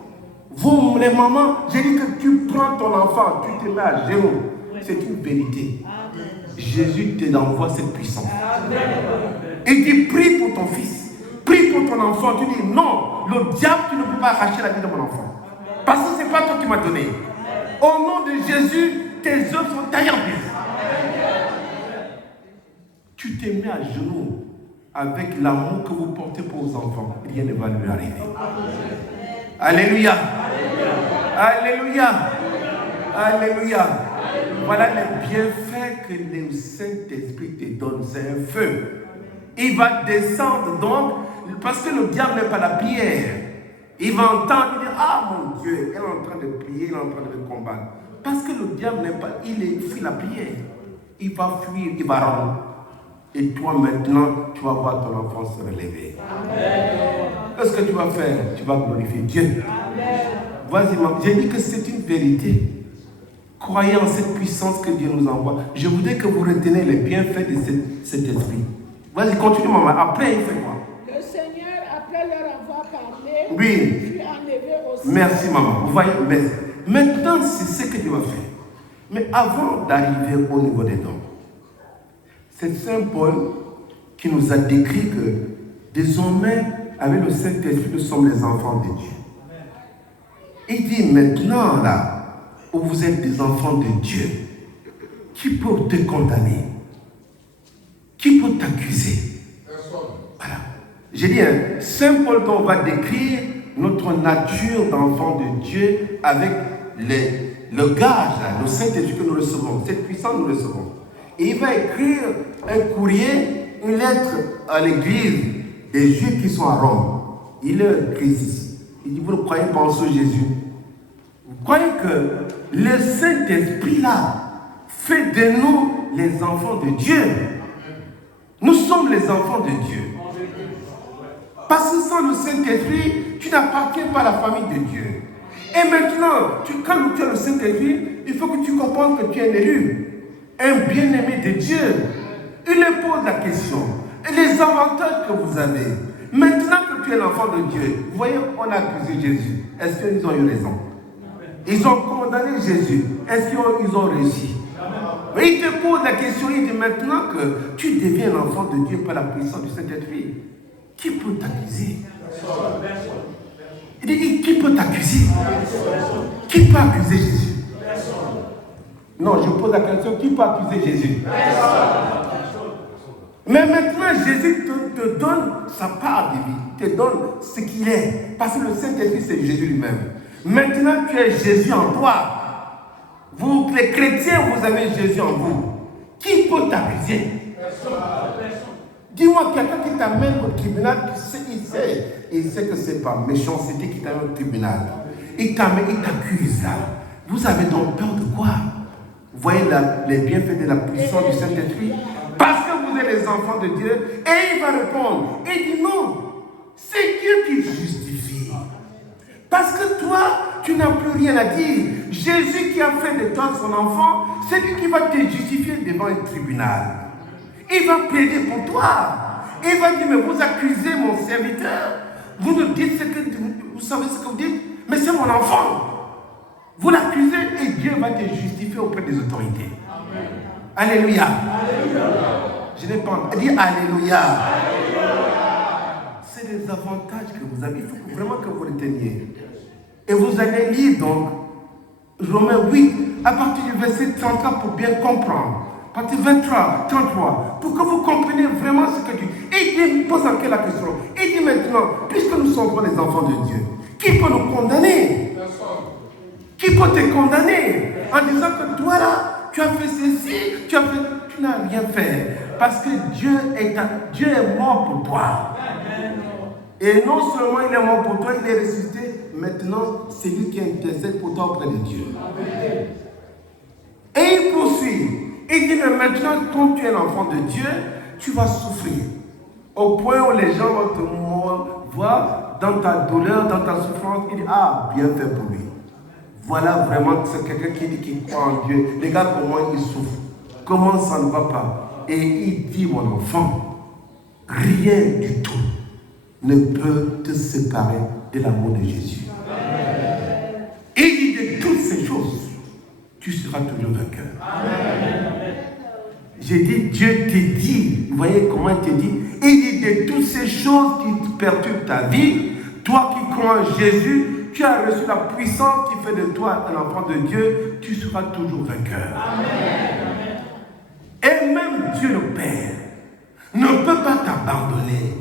Vous, les mamans, j'ai dit que tu prends ton enfant, tu te mets à genoux. C'est une vérité. Jésus te envoie cette puissance. Il dit, prie pour ton fils. Prie pour ton enfant. Tu dis, non, le diable, tu ne peux pas arracher la vie de mon enfant. Parce que ce n'est pas toi qui m'as donné. Au nom de Jésus, tes œuvres sont taillées en pièces. Tu te mets à genoux avec l'amour que vous portez pour vos enfants. Rien ne va lui arriver. Alléluia. Alléluia. Alléluia. Voilà les bienfaits que le Saint-Esprit te donne. C'est un feu. Il va descendre donc, parce que le diable n'est pas la pierre. Il va entendre, il dit, ah mon Dieu, elle est en train de prier, elle est en train de me combattre. Parce que le diable n'est pas, il fuit la prière. Il va fuir, il va rendre. Et toi maintenant, tu vas voir ton enfant se relever. Qu'est-ce que tu vas faire? Tu vas glorifier Dieu. Vas-y, j'ai dit que c'est une vérité. Croyez en cette puissance que Dieu nous envoie. Je voudrais que vous retenez les bienfaits de cet esprit. Vas-y, continue, maman. Après, il fait quoi? Le Seigneur, après leur avoir parlé, Oui. fut enlevé au ciel. Merci, maman. Vous voyez, mais maintenant, c'est ce que Dieu va faire. Mais avant d'arriver au niveau des dons, c'est Saint Paul qui nous a décrit que désormais, avec le Saint-Esprit, nous sommes les enfants de Dieu. Il dit maintenant, là, où vous êtes des enfants de Dieu, qui peut te condamner? Qui peut t'accuser? Voilà. J'ai dit, Saint Paul va décrire notre nature d'enfant de Dieu avec le gage, le Saint-Esprit que nous recevons, cette puissance que nous recevons. Et il va écrire un courrier, une lettre à l'église des Juifs qui sont à Rome. Il est Christ. Il dit, vous ne croyez pas en ce Jésus? Vous croyez que le Saint-Esprit là fait de nous les enfants de Dieu? Nous sommes les enfants de Dieu. Parce que sans le Saint-Esprit, tu n'appartiens pas à la famille de Dieu. Et maintenant, quand tu as le Saint-Esprit, il faut que tu comprennes que tu es un élu, un bien-aimé de Dieu. Il lui pose la question. Et les avantages que vous avez, maintenant que tu es l'enfant de Dieu, vous voyez, on a accusé Jésus. Est-ce qu'ils ont eu raison? Ils ont condamné Jésus. Est-ce qu'ils ont réussi? Mais il te pose la question, il dit maintenant que tu deviens l'enfant de Dieu par la puissance du Saint-Esprit. Qui peut t'accuser? Il dit, qui peut t'accuser? Qui peut accuser Jésus? Non, je pose la question, qui peut accuser Jésus? Mais maintenant, Jésus te donne sa part de vie, te donne ce qu'il est. Parce que le Saint-Esprit, c'est Jésus lui-même. Maintenant, tu es Jésus en toi. Vous, les chrétiens, vous avez Jésus en vous. Qui peut t'accuser? Dis-moi, quelqu'un qui t'amène au tribunal, il sait que ce n'est pas méchanceté qui t'amène au tribunal. Il t'accuse là. Vous avez donc peur de quoi? Vous voyez les bienfaits de la puissance du Saint-Esprit? Parce que vous êtes les enfants de Dieu. Et il va répondre. Il dit non. C'est Dieu qui justifie. Parce que toi, tu n'as plus rien à dire. Jésus qui a fait de toi son enfant, c'est lui qui va te justifier devant un tribunal. Il va plaider pour toi. Il va dire, mais vous accusez mon serviteur. Vous nous dites ce que vous savez ce que vous dites, mais c'est mon enfant. Vous l'accusez et Dieu va te justifier auprès des autorités. Alléluia. Je n'ai pas dit Alléluia. C'est des avantages que vous avez. Il faut vraiment que vous reteniez. Et vous allez lire donc Romains 8 à partir du verset 33 pour bien comprendre. À partir 23, 33, pour que vous compreniez vraiment ce que Dieu. Et il pose encore la question. Il dit maintenant, puisque nous sommes les enfants de Dieu, qui peut nous condamner? Qui peut te condamner en disant que toi là, tu as fait ceci, tu n'as rien fait. Parce que Dieu est mort pour toi. Et non seulement il est mort pour toi, il est ressuscité. Maintenant, c'est lui qui intercède pour toi auprès de Dieu. Et il poursuit. Il dit, mais maintenant, quand tu es l'enfant de Dieu, tu vas souffrir. Au point où les gens vont te voir dans ta douleur, dans ta souffrance. Il dit, ah, bien fait pour lui. Voilà vraiment c'est quelqu'un qui dit qu'il croit en Dieu. Regarde comment il souffre. Comment ça ne va pas. Et il dit, mon enfant, rien du tout ne peut te séparer de l'amour de Jésus. Il dit de toutes ces choses, tu seras toujours vainqueur. J'ai dit, Dieu te dit, vous voyez comment il te dit, il dit de toutes ces choses qui perturbent ta vie, toi qui crois en Jésus, tu as reçu la puissance qui fait de toi un enfant de Dieu, tu seras toujours vainqueur. Et même Dieu le Père ne peut pas t'abandonner.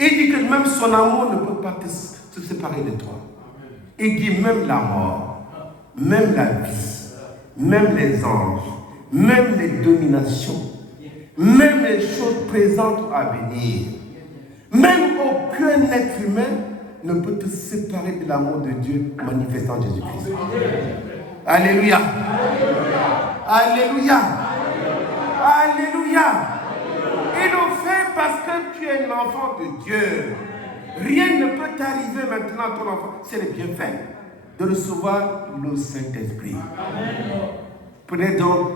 Il dit que même son amour ne peut pas se séparer de toi. Il dit même la mort, même la vie, même les anges, même les dominations, même les choses présentes ou à venir, même aucun être humain ne peut te séparer de l'amour de Dieu manifestant Jésus-Christ. Alléluia. Alléluia. Alléluia. Il le fait parce que tu es l'enfant de Dieu. Rien ne peut t'arriver maintenant à ton enfant. C'est le bienfait de recevoir le Saint-Esprit. Prenez donc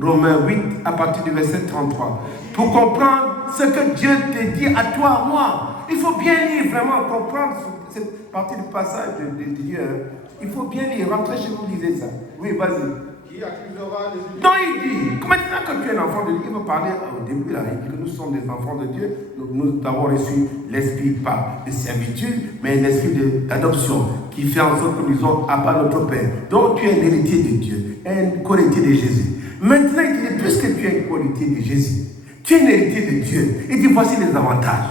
Romains 8 à partir du verset 33 pour comprendre ce que Dieu te dit à toi, à moi. Il faut bien lire, vraiment comprendre cette partie du passage de Dieu. Il faut bien lire, rentrez chez vous, lisez ça. Oui, vas-y. Qui accusera les Donc il dit, maintenant que tu es un enfant de Dieu, il va parler au début, là, il dit que nous sommes des enfants de Dieu. Nous avons reçu l'esprit pas de servitude, mais l'esprit d'adoption qui fait en sorte que nous sommes à part notre Père. Donc tu es un héritier de Dieu, un co-héritier de Jésus. Maintenant, il dit, puisque tu es un co-héritier de Jésus, tu es un héritier de Dieu. Il dit, voici les avantages.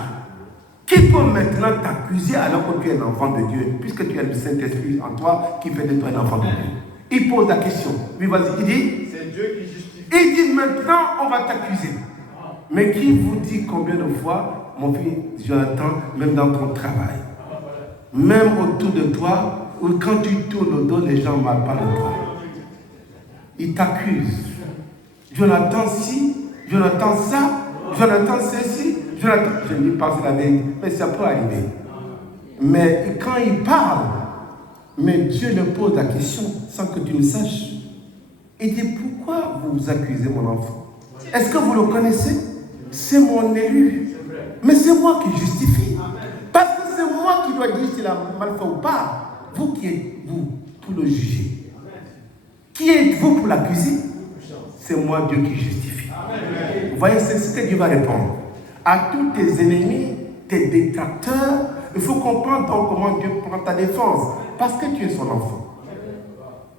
Qui peut maintenant t'accuser alors que tu es un enfant de Dieu, puisque tu as le Saint-Esprit en toi qui fait de toi un enfant de Dieu? Il pose la question. Oui, vas-y, il dit. C'est Dieu qui justifie. Il dit maintenant, on va t'accuser. Mais qui vous dit combien de fois, mon fils Jonathan, même dans ton travail, même autour de toi, ou quand tu tournes le dos, les gens mal parlent de toi. Ils t'accusent. Jonathan ci, Jonathan ça, Jonathan ceci, Jonathan. Je ne dis pas c'est la vérité, mais ça peut arriver. Mais quand il parle, mais Dieu leur pose la question sans que tu ne saches. Il dit, pourquoi vous vous accusez mon enfant? Est-ce que vous le connaissez? C'est mon élu. Mais c'est moi qui justifie. Parce que c'est moi qui dois dire s'il a mal fait ou pas. Vous qui êtes-vous pour le juger? Qui êtes-vous pour l'accuser? C'est moi Dieu qui justifie. Vous voyez, c'est ce que Dieu va répondre. À tous tes ennemis, tes détracteurs, il faut comprendre donc comment Dieu prend ta défense. Parce que tu es son enfant.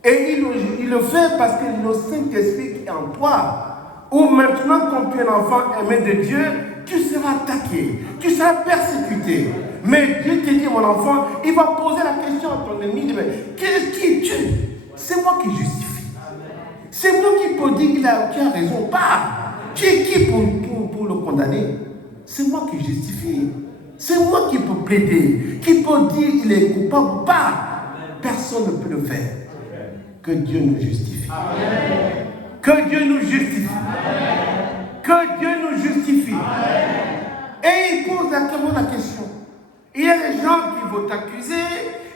Et il le fait parce que le Saint-Esprit est en toi. Ou maintenant, quand tu es un enfant aimé de Dieu, tu seras attaqué, tu seras persécuté. Mais Dieu te dit, mon enfant, il va poser la question à ton ennemi, mais qui es-tu? C'est moi qui justifie. C'est moi qui peux dire qu'il a raison. Pas. Tu es qui pour le condamner? C'est moi qui justifie. C'est moi qui peux plaider, qui peut dire qu'il est coupable ou pas. Personne ne peut le faire. Que Dieu nous justifie. Amen. Que Dieu nous justifie. Amen. Que Dieu nous justifie. Amen. Et il pose la question. Il y a des gens qui vont t'accuser,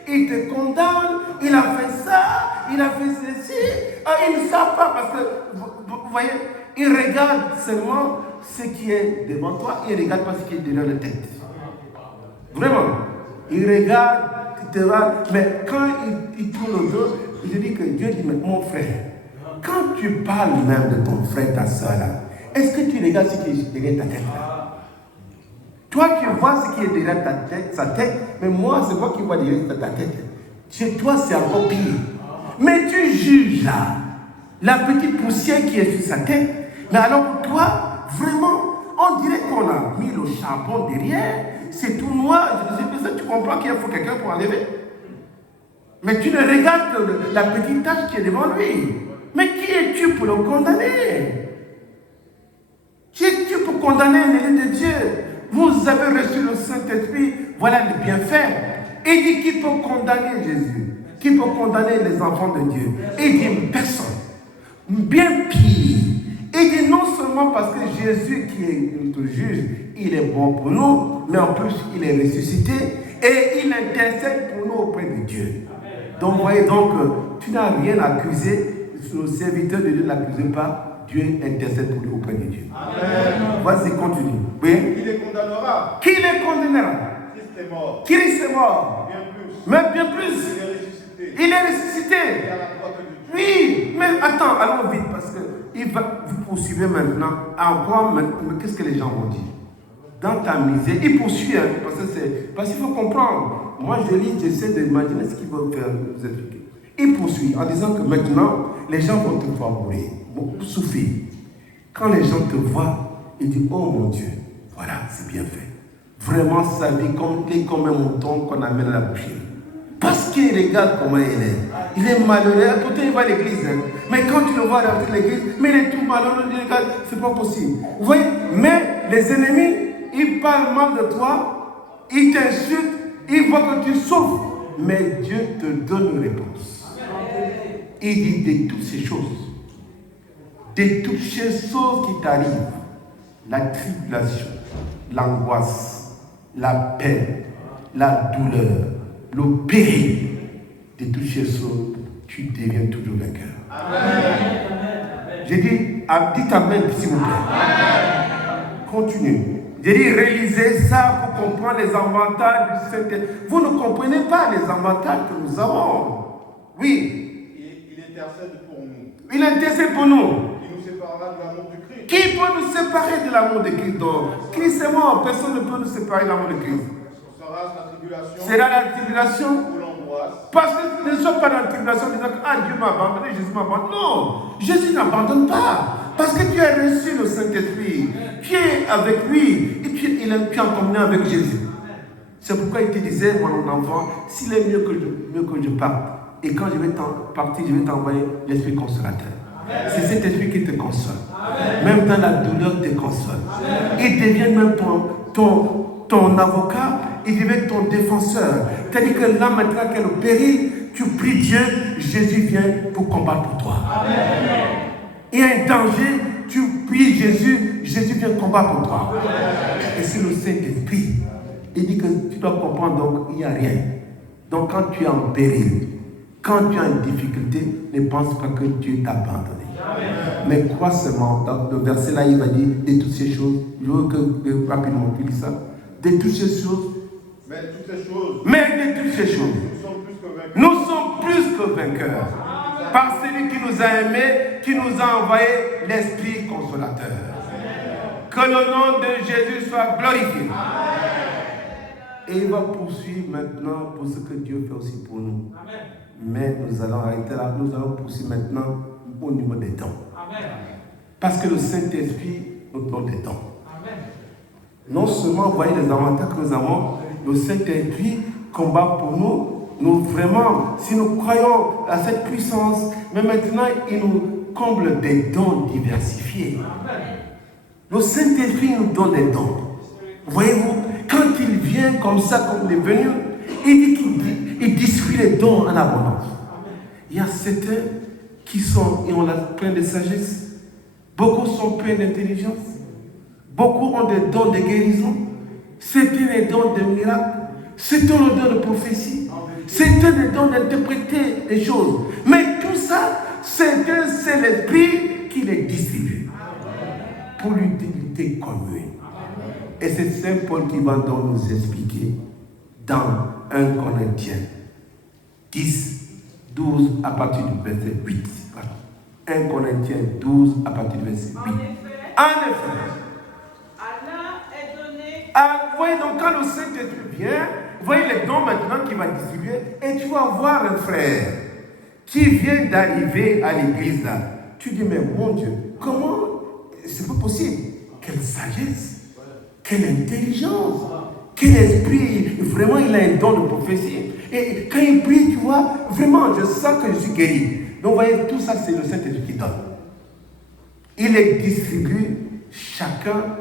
ils te condamnent, il a fait ça, il a fait ceci. Ils ne savent pas parce que, vous voyez, ils regardent seulement ce qui est devant toi, ils ne regardent pas ce qui est derrière la tête. Vraiment. Ils regardent, mais quand ils tournent le dos, je dis que Dieu dit, mais mon frère, quand tu parles même de ton frère, ta soeur là, est-ce que tu regardes ce qui est derrière ta tête là? Toi, tu vois ce qui est derrière ta tête, sa tête, mais moi, c'est moi qui vois derrière ta tête. Chez toi, c'est encore pire. Mais tu juges là, la petite poussière qui est sur sa tête, mais alors toi, vraiment, on dirait qu'on a mis le charbon derrière, c'est tout noir. Je sais, tu comprends qu'il faut quelqu'un pour enlever. Mais tu ne regardes que la petite tache qui est devant lui. Mais qui es-tu pour le condamner? Qui es-tu pour condamner l'élite de Dieu? Vous avez reçu le Saint-Esprit, voilà le bienfait. Et dit qui peut condamner Jésus? Qui peut condamner les enfants de Dieu? Et dit personne. Bien pire. Et dit non seulement parce que Jésus qui est notre juge, il est bon pour nous, mais en plus il est ressuscité et il intercède pour nous auprès de Dieu. Donc, voyez donc, tu n'as rien à accuser. Le serviteur de Dieu ne l'accuse pas. Dieu intercède pour nous auprès de Dieu. Amen. Vas-y, continue. Oui. Qui les condamnera? Qui les condamnera? Christ est mort. Christ est mort. Bien plus. Mais bien plus. Il est ressuscité. Il est ressuscité. Il est à la droite de Dieu. Oui, mais attends, allons vite parce que vous poursuivez maintenant. Encore, qu'est-ce que les gens vont dire? Dans ta misère, il poursuit, hein, parce qu'il faut comprendre. Moi, je lis, j'essaie d'imaginer ce qu'il va faire, vous expliquer. Il poursuit en disant que maintenant, les gens vont te voir mourir, vont souffrir. Quand les gens te voient, ils disent, oh mon Dieu, voilà, c'est bien fait. Vraiment, sa vie est comme un mouton qu'on amène à la boucherie. Parce qu'il regarde comment il est. Il est malheureux, pourtant il va à l'église. Hein. Mais quand tu le vois dans l'église, mais il est tout malheureux, il regarde, c'est pas possible. Vous voyez, mais les ennemis, ils parlent mal de toi, ils t'insultent, ils voient que tu souffres. Mais Dieu te donne une réponse. Il dit de toutes ces choses, de toutes ces choses qui t'arrivent, la tribulation, l'angoisse, la peine, la douleur, le péril, de toutes ces choses, tu deviens toujours vainqueur. J'ai dit, dites Amen s'il vous plaît. Amen. Continue. J'ai dit, réalisez ça pour comprendre les avantages du Saint-Esprit. Vous ne comprenez pas les avantages que nous avons. Oui. Il intercède pour nous. Il intercède pour nous. Qui nous séparera de l'amour du Christ. Qui peut nous séparer de l'amour de Christ? Donc, Christ est mort, personne ne peut nous séparer de l'amour de Christ. Sera la tribulation. Sera la tribulation. Ou l'angoisse. Parce que nous ne sommes pas dans la tribulation disant que ah, Dieu m'a abandonné, Jésus m'a abandonné. Non, Jésus n'abandonne pas. Parce que tu as reçu le Saint-Esprit. Tu es avec lui et tu es en communion avec Jésus. C'est pourquoi il te disait, mon enfant, s'il est mieux que je parte. Et quand je vais partir, je vais t'envoyer l'Esprit consolateur. C'est cet esprit qui te console. Même dans la douleur, il te console. Il devient même ton avocat, il devient ton défenseur. C'est-à-dire que là, maintenant qu'il y a le péril, tu pries Dieu, Jésus vient pour combattre pour toi. Il y a un danger, tu pries Jésus, Jésus vient combattre pour toi. Et c'est le Saint-Esprit. Il dit que tu dois comprendre, donc il n'y a rien. Donc quand tu es en péril, quand tu as une difficulté, ne pense pas que Dieu t'a abandonné. Mais crois seulement, dans le verset là, il va dire de toutes ces choses. Je veux que rapidement tu lis ça. De toutes ces choses. Mais toutes ces choses. Mais de toutes ces choses. Nous sommes plus que vainqueurs. Nous sommes plus que vainqueurs. Par celui qui nous a aimés, qui nous a envoyé l'Esprit consolateur. Que le nom de Jésus soit glorifié. Et il va poursuivre maintenant pour ce que Dieu fait aussi pour nous. Amen. Mais nous allons arrêter là, nous allons poursuivre maintenant au niveau des dons. Amen. Parce que le Saint-Esprit nous donne des dons. Amen. Non seulement, vous voyez les avantages que nous avons, le Saint-Esprit combat pour nous. Nous vraiment, si nous croyons à cette puissance, mais maintenant il nous comble des dons diversifiés. Amen. Le Saint-Esprit nous donne des dons. Voyez-vous, quand il vient comme ça, comme il est venu, il dit qu'il distribue les dons en abondance. Il y a certains qui sont, et on a plein de sagesse. Beaucoup sont pleins d'intelligence. Beaucoup ont des dons de guérison. Certains des dons de miracles. Certains ont des dons de prophétie. Certains des dons d'interpréter les choses. Mais tout ça, c'est l'Esprit qui les distribue. Pour l'utilité commune. Et c'est Saint Paul qui va donc nous expliquer dans 1 Corinthiens 10, 12 à partir du verset 8. Voilà. 1 Corinthiens 12 à partir du verset 8. En effet, Allah est donné. vous voyez donc quand le Saint-Esprit vient, vous voyez les dons maintenant qu'il va distribuer, et tu vas voir un frère qui vient d'arriver à l'église là. Tu dis, mais mon Dieu, comment? C'est pas possible. Quelle sagesse, quelle intelligence, quel esprit. Vraiment, il a un don de prophétie. Et quand il prie, tu vois, vraiment, je sens que je suis guéri. Donc, vous voyez, tout ça, c'est le Saint-Esprit qui donne. Il les distribue chacun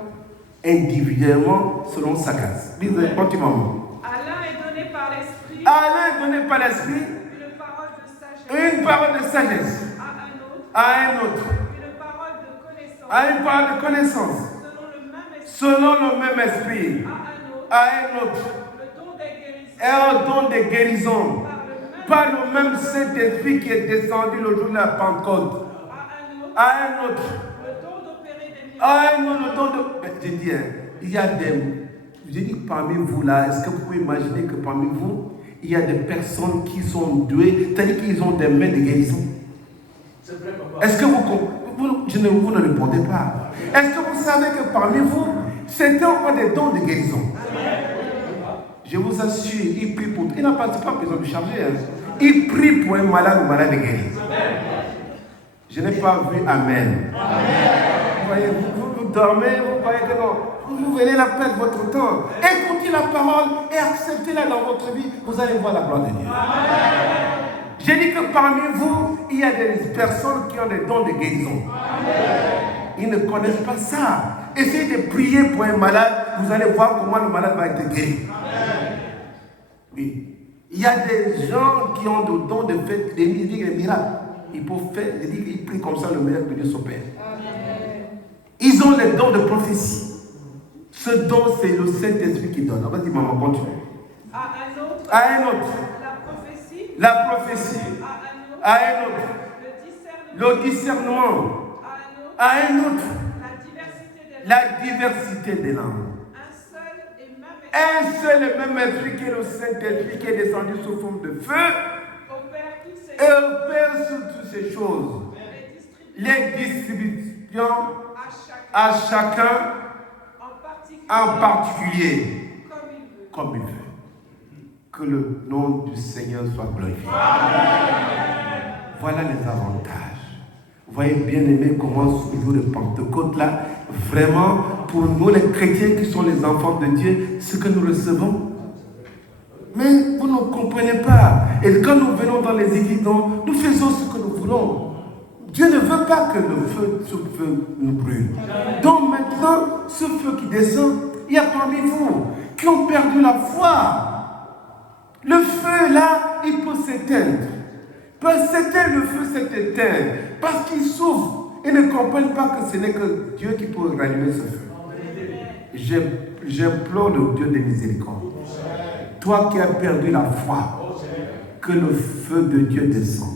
individuellement selon sa grâce. Continuons. Allah est donné par l'esprit. Allah est donné par l'esprit Une parole de sagesse. une parole de sagesse À un autre. à un autre, Une parole de connaissance. à une parole de connaissance Selon le même esprit. selon le même esprit À un autre. à un autre, Le don des guérisons. et un don de guérison Par le même. par le même Saint-Esprit qui est descendu le jour de la Pentecôte À un autre. à un autre. Le don d'opérer des miracles. Ah non, le don de... J'ai dit, il y a des... J'ai dit parmi vous là, est-ce que vous pouvez imaginer que parmi vous, il y a des personnes qui sont douées, c'est-à-dire qu'ils ont des mains de guérison? Est-ce que vous ne répondez pas? Est-ce que vous savez que parmi vous, certains ont des dons de guérison? Je vous assure, il prie pour... Il n'a pas besoin de charger. Hein. Il prie pour un malade ou malade guéri. Je n'ai pas vu Amen. Vous voyez, vous dormez, vous croyez que non. Vous venez la perdre votre temps. Écoutez la parole et acceptez-la dans votre vie. Vous allez voir la gloire de Dieu. J'ai dit que parmi vous, il y a des personnes qui ont des dons de guérison. Ils ne connaissent pas ça. Essayez de prier pour un malade. Vous allez voir comment le malade va être guéri. Oui. Il y a des gens qui ont le don de faire des miracles. Ils peuvent faire, ils prient comme ça, le miracle de Dieu s'opère. Ils ont les dons de prophétie. Ce don, c'est le Saint-Esprit qui donne. Vas-y, maman, continue. À un autre. À un autre, La prophétie. la prophétie. À un autre. À un autre, Le discernement. le discernement. À un autre. À un autre, La diversité des langues. la diversité des langues. Un seul et même esprit Un seul et même esprit qui est le Saint-Esprit qui est descendu sous forme de feu opère toutes ces et opère sur toutes ces choses. et les distribue Les distributions à chacun à chacun en particulier en particulier comme il veut. comme il veut. Que le nom du Seigneur soit glorifié. Voilà les avantages. Vous voyez bien aimé comment ce jour de Pentecôte là, vraiment pour nous les chrétiens qui sont les enfants de Dieu, ce que nous recevons. Mais vous ne comprenez pas. Et quand nous venons dans les églises, nous faisons ce que nous voulons. Dieu ne veut pas que ce feu nous brûle. Donc maintenant, ce feu qui descend, il y a parmi vous qui ont perdu la foi. Le feu là, il peut s'éteindre. Le feu s'est éteint parce qu'ils souffrent et ne comprennent pas que ce n'est que Dieu qui peut rallumer ce feu. J'implore le Dieu de miséricorde. Toi qui as perdu la foi, que le feu de Dieu descende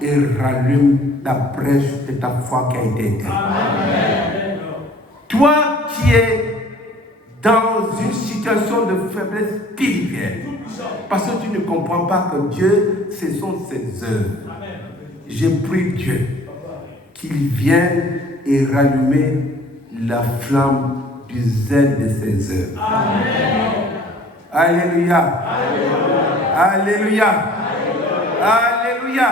et rallume la brèche de ta foi qui a été éteinte. Toi qui es dans une situation de faiblesse spirituelle, parce que tu ne comprends pas que Dieu, ce sont ses œuvres. Je prie Dieu qu'il vienne et rallumer la flamme du zèle de ses œuvres. Alléluia. Alléluia. Alléluia.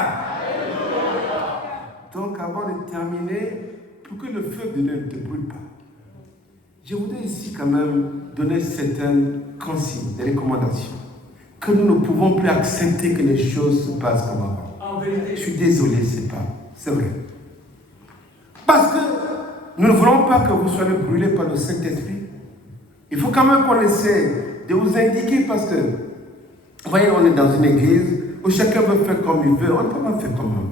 Donc avant de terminer, pour que le feu de Dieu ne te brûle pas, je voudrais ici quand même donner certaines consignes, des recommandations, que nous ne pouvons plus accepter que les choses se passent comme avant. Je suis désolé, c'est vrai. Parce que nous ne voulons pas que vous soyez brûlés par le Saint-Esprit. Il faut quand même qu'on essaie de vous indiquer parce que, vous voyez, on est dans une église où chacun veut faire comme il veut. On ne peut pas faire comme on veut.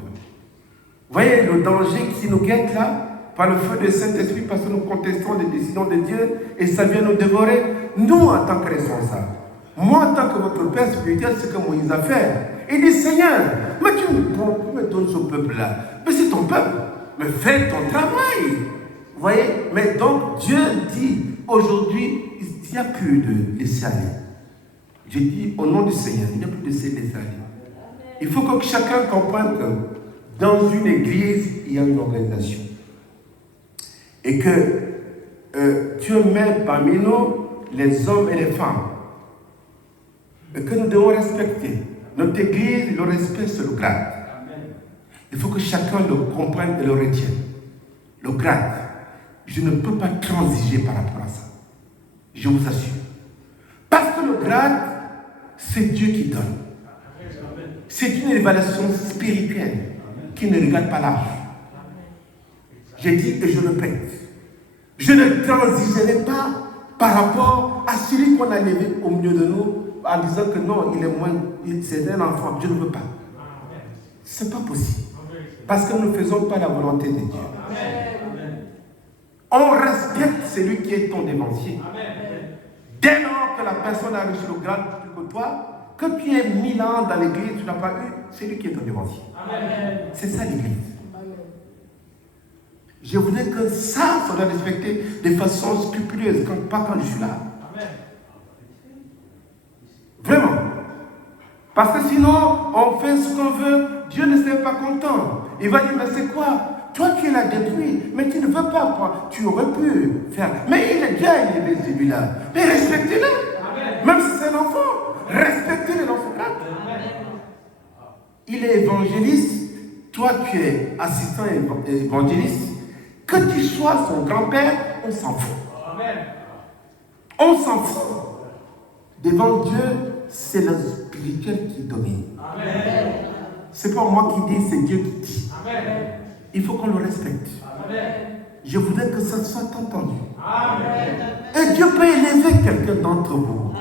Vous voyez le danger qui nous guette là par le feu du Saint-Esprit parce que nous contestons les décisions de Dieu et ça vient nous dévorer. Nous, en tant que responsables, moi, en tant que votre père spirituel, c'est ce que Moïse a fait. Il dit, Seigneur, mais tu me donnes ce peuple-là. Mais c'est ton peuple. Mais fais ton travail. Vous voyez? Mais donc, Dieu dit, aujourd'hui, il n'y a plus de laisser aller. Je dis, au nom du Seigneur, il n'y a plus de laisser aller. Il faut que chacun comprenne que dans une église, il y a une organisation. Et que Dieu met parmi nous les hommes et les femmes. Et que nous devons respecter. Notre église, le respect, c'est le grade. Il faut que chacun le comprenne et le retienne. Le grade. Je ne peux pas transiger par rapport à ça. Je vous assure. Parce que le grade, c'est Dieu qui donne. C'est une évaluation spirituelle qui ne regarde pas l'âge. J'ai dit et je répète. Je ne transigerai pas par rapport à celui qu'on a levé au milieu de nous en disant que non, il est moins, c'est un enfant. Je ne veux pas. Ce n'est pas possible. Parce que nous ne faisons pas la volonté de Dieu. On respecte celui qui est ton dévancier. Dès lors que la personne a reçu le grade plus que toi, que tu aies 1000 ans dans l'église, tu n'as pas eu, c'est lui qui est ton dévancier. C'est ça l'église. Je voudrais que ça soit respecté de façon scrupuleuse, pas quand je suis là. Vraiment. Parce que sinon, on fait ce qu'on veut, Dieu ne serait pas content. Il va dire, mais c'est quoi? Toi, tu l'as détruit, mais tu ne veux pas. Tu aurais pu faire. Mais il est bien élevé celui-là. Mais respectez-le. Même si c'est un enfant, respectez-le dans son cadre. Il est évangéliste. Toi, tu es assistant évangéliste. Que tu sois son grand-père, on s'en fout. On s'en fout. Devant Dieu, c'est le spirituel qui domine. C'est pas moi qui dis, c'est Dieu qui dit. Il faut qu'on le respecte. Je voudrais que ça soit entendu. Et Dieu peut élever quelqu'un d'entre vous.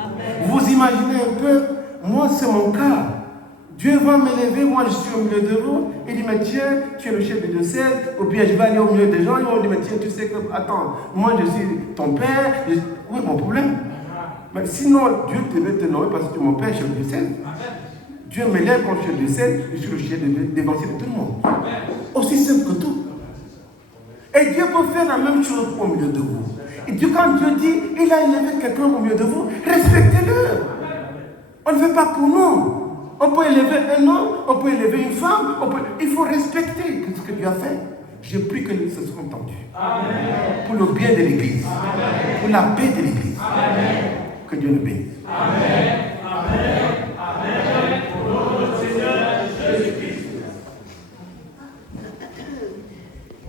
Vous imaginez un peu, moi c'est mon cas. Dieu va m'élever, moi je suis au milieu de vous. Il dit, mais tiens, tu es le chef de diocèse. Ou bien je vais aller au milieu des gens. Ils vont dire, mais tiens, tu sais que, attends, moi je suis ton père. Oui, mon problème. Mais sinon, Dieu devait te nommer parce que tu es mon père, chef de diocèse. Dieu m'élève comme chef de diocèse, je suis le chef d'évangile de tout le monde. Aussi simple que tout. Et Dieu peut faire la même chose au milieu de vous. Et Dieu, quand Dieu dit, il a élevé quelqu'un au milieu de vous, respectez-le. On ne fait pas pour nous. On peut élever un homme, on peut élever une femme, il faut respecter ce que Dieu a fait. Je prie que ce soit entendu. Pour le bien de l'Église. Pour la paix de l'Église. Que Dieu nous bénisse.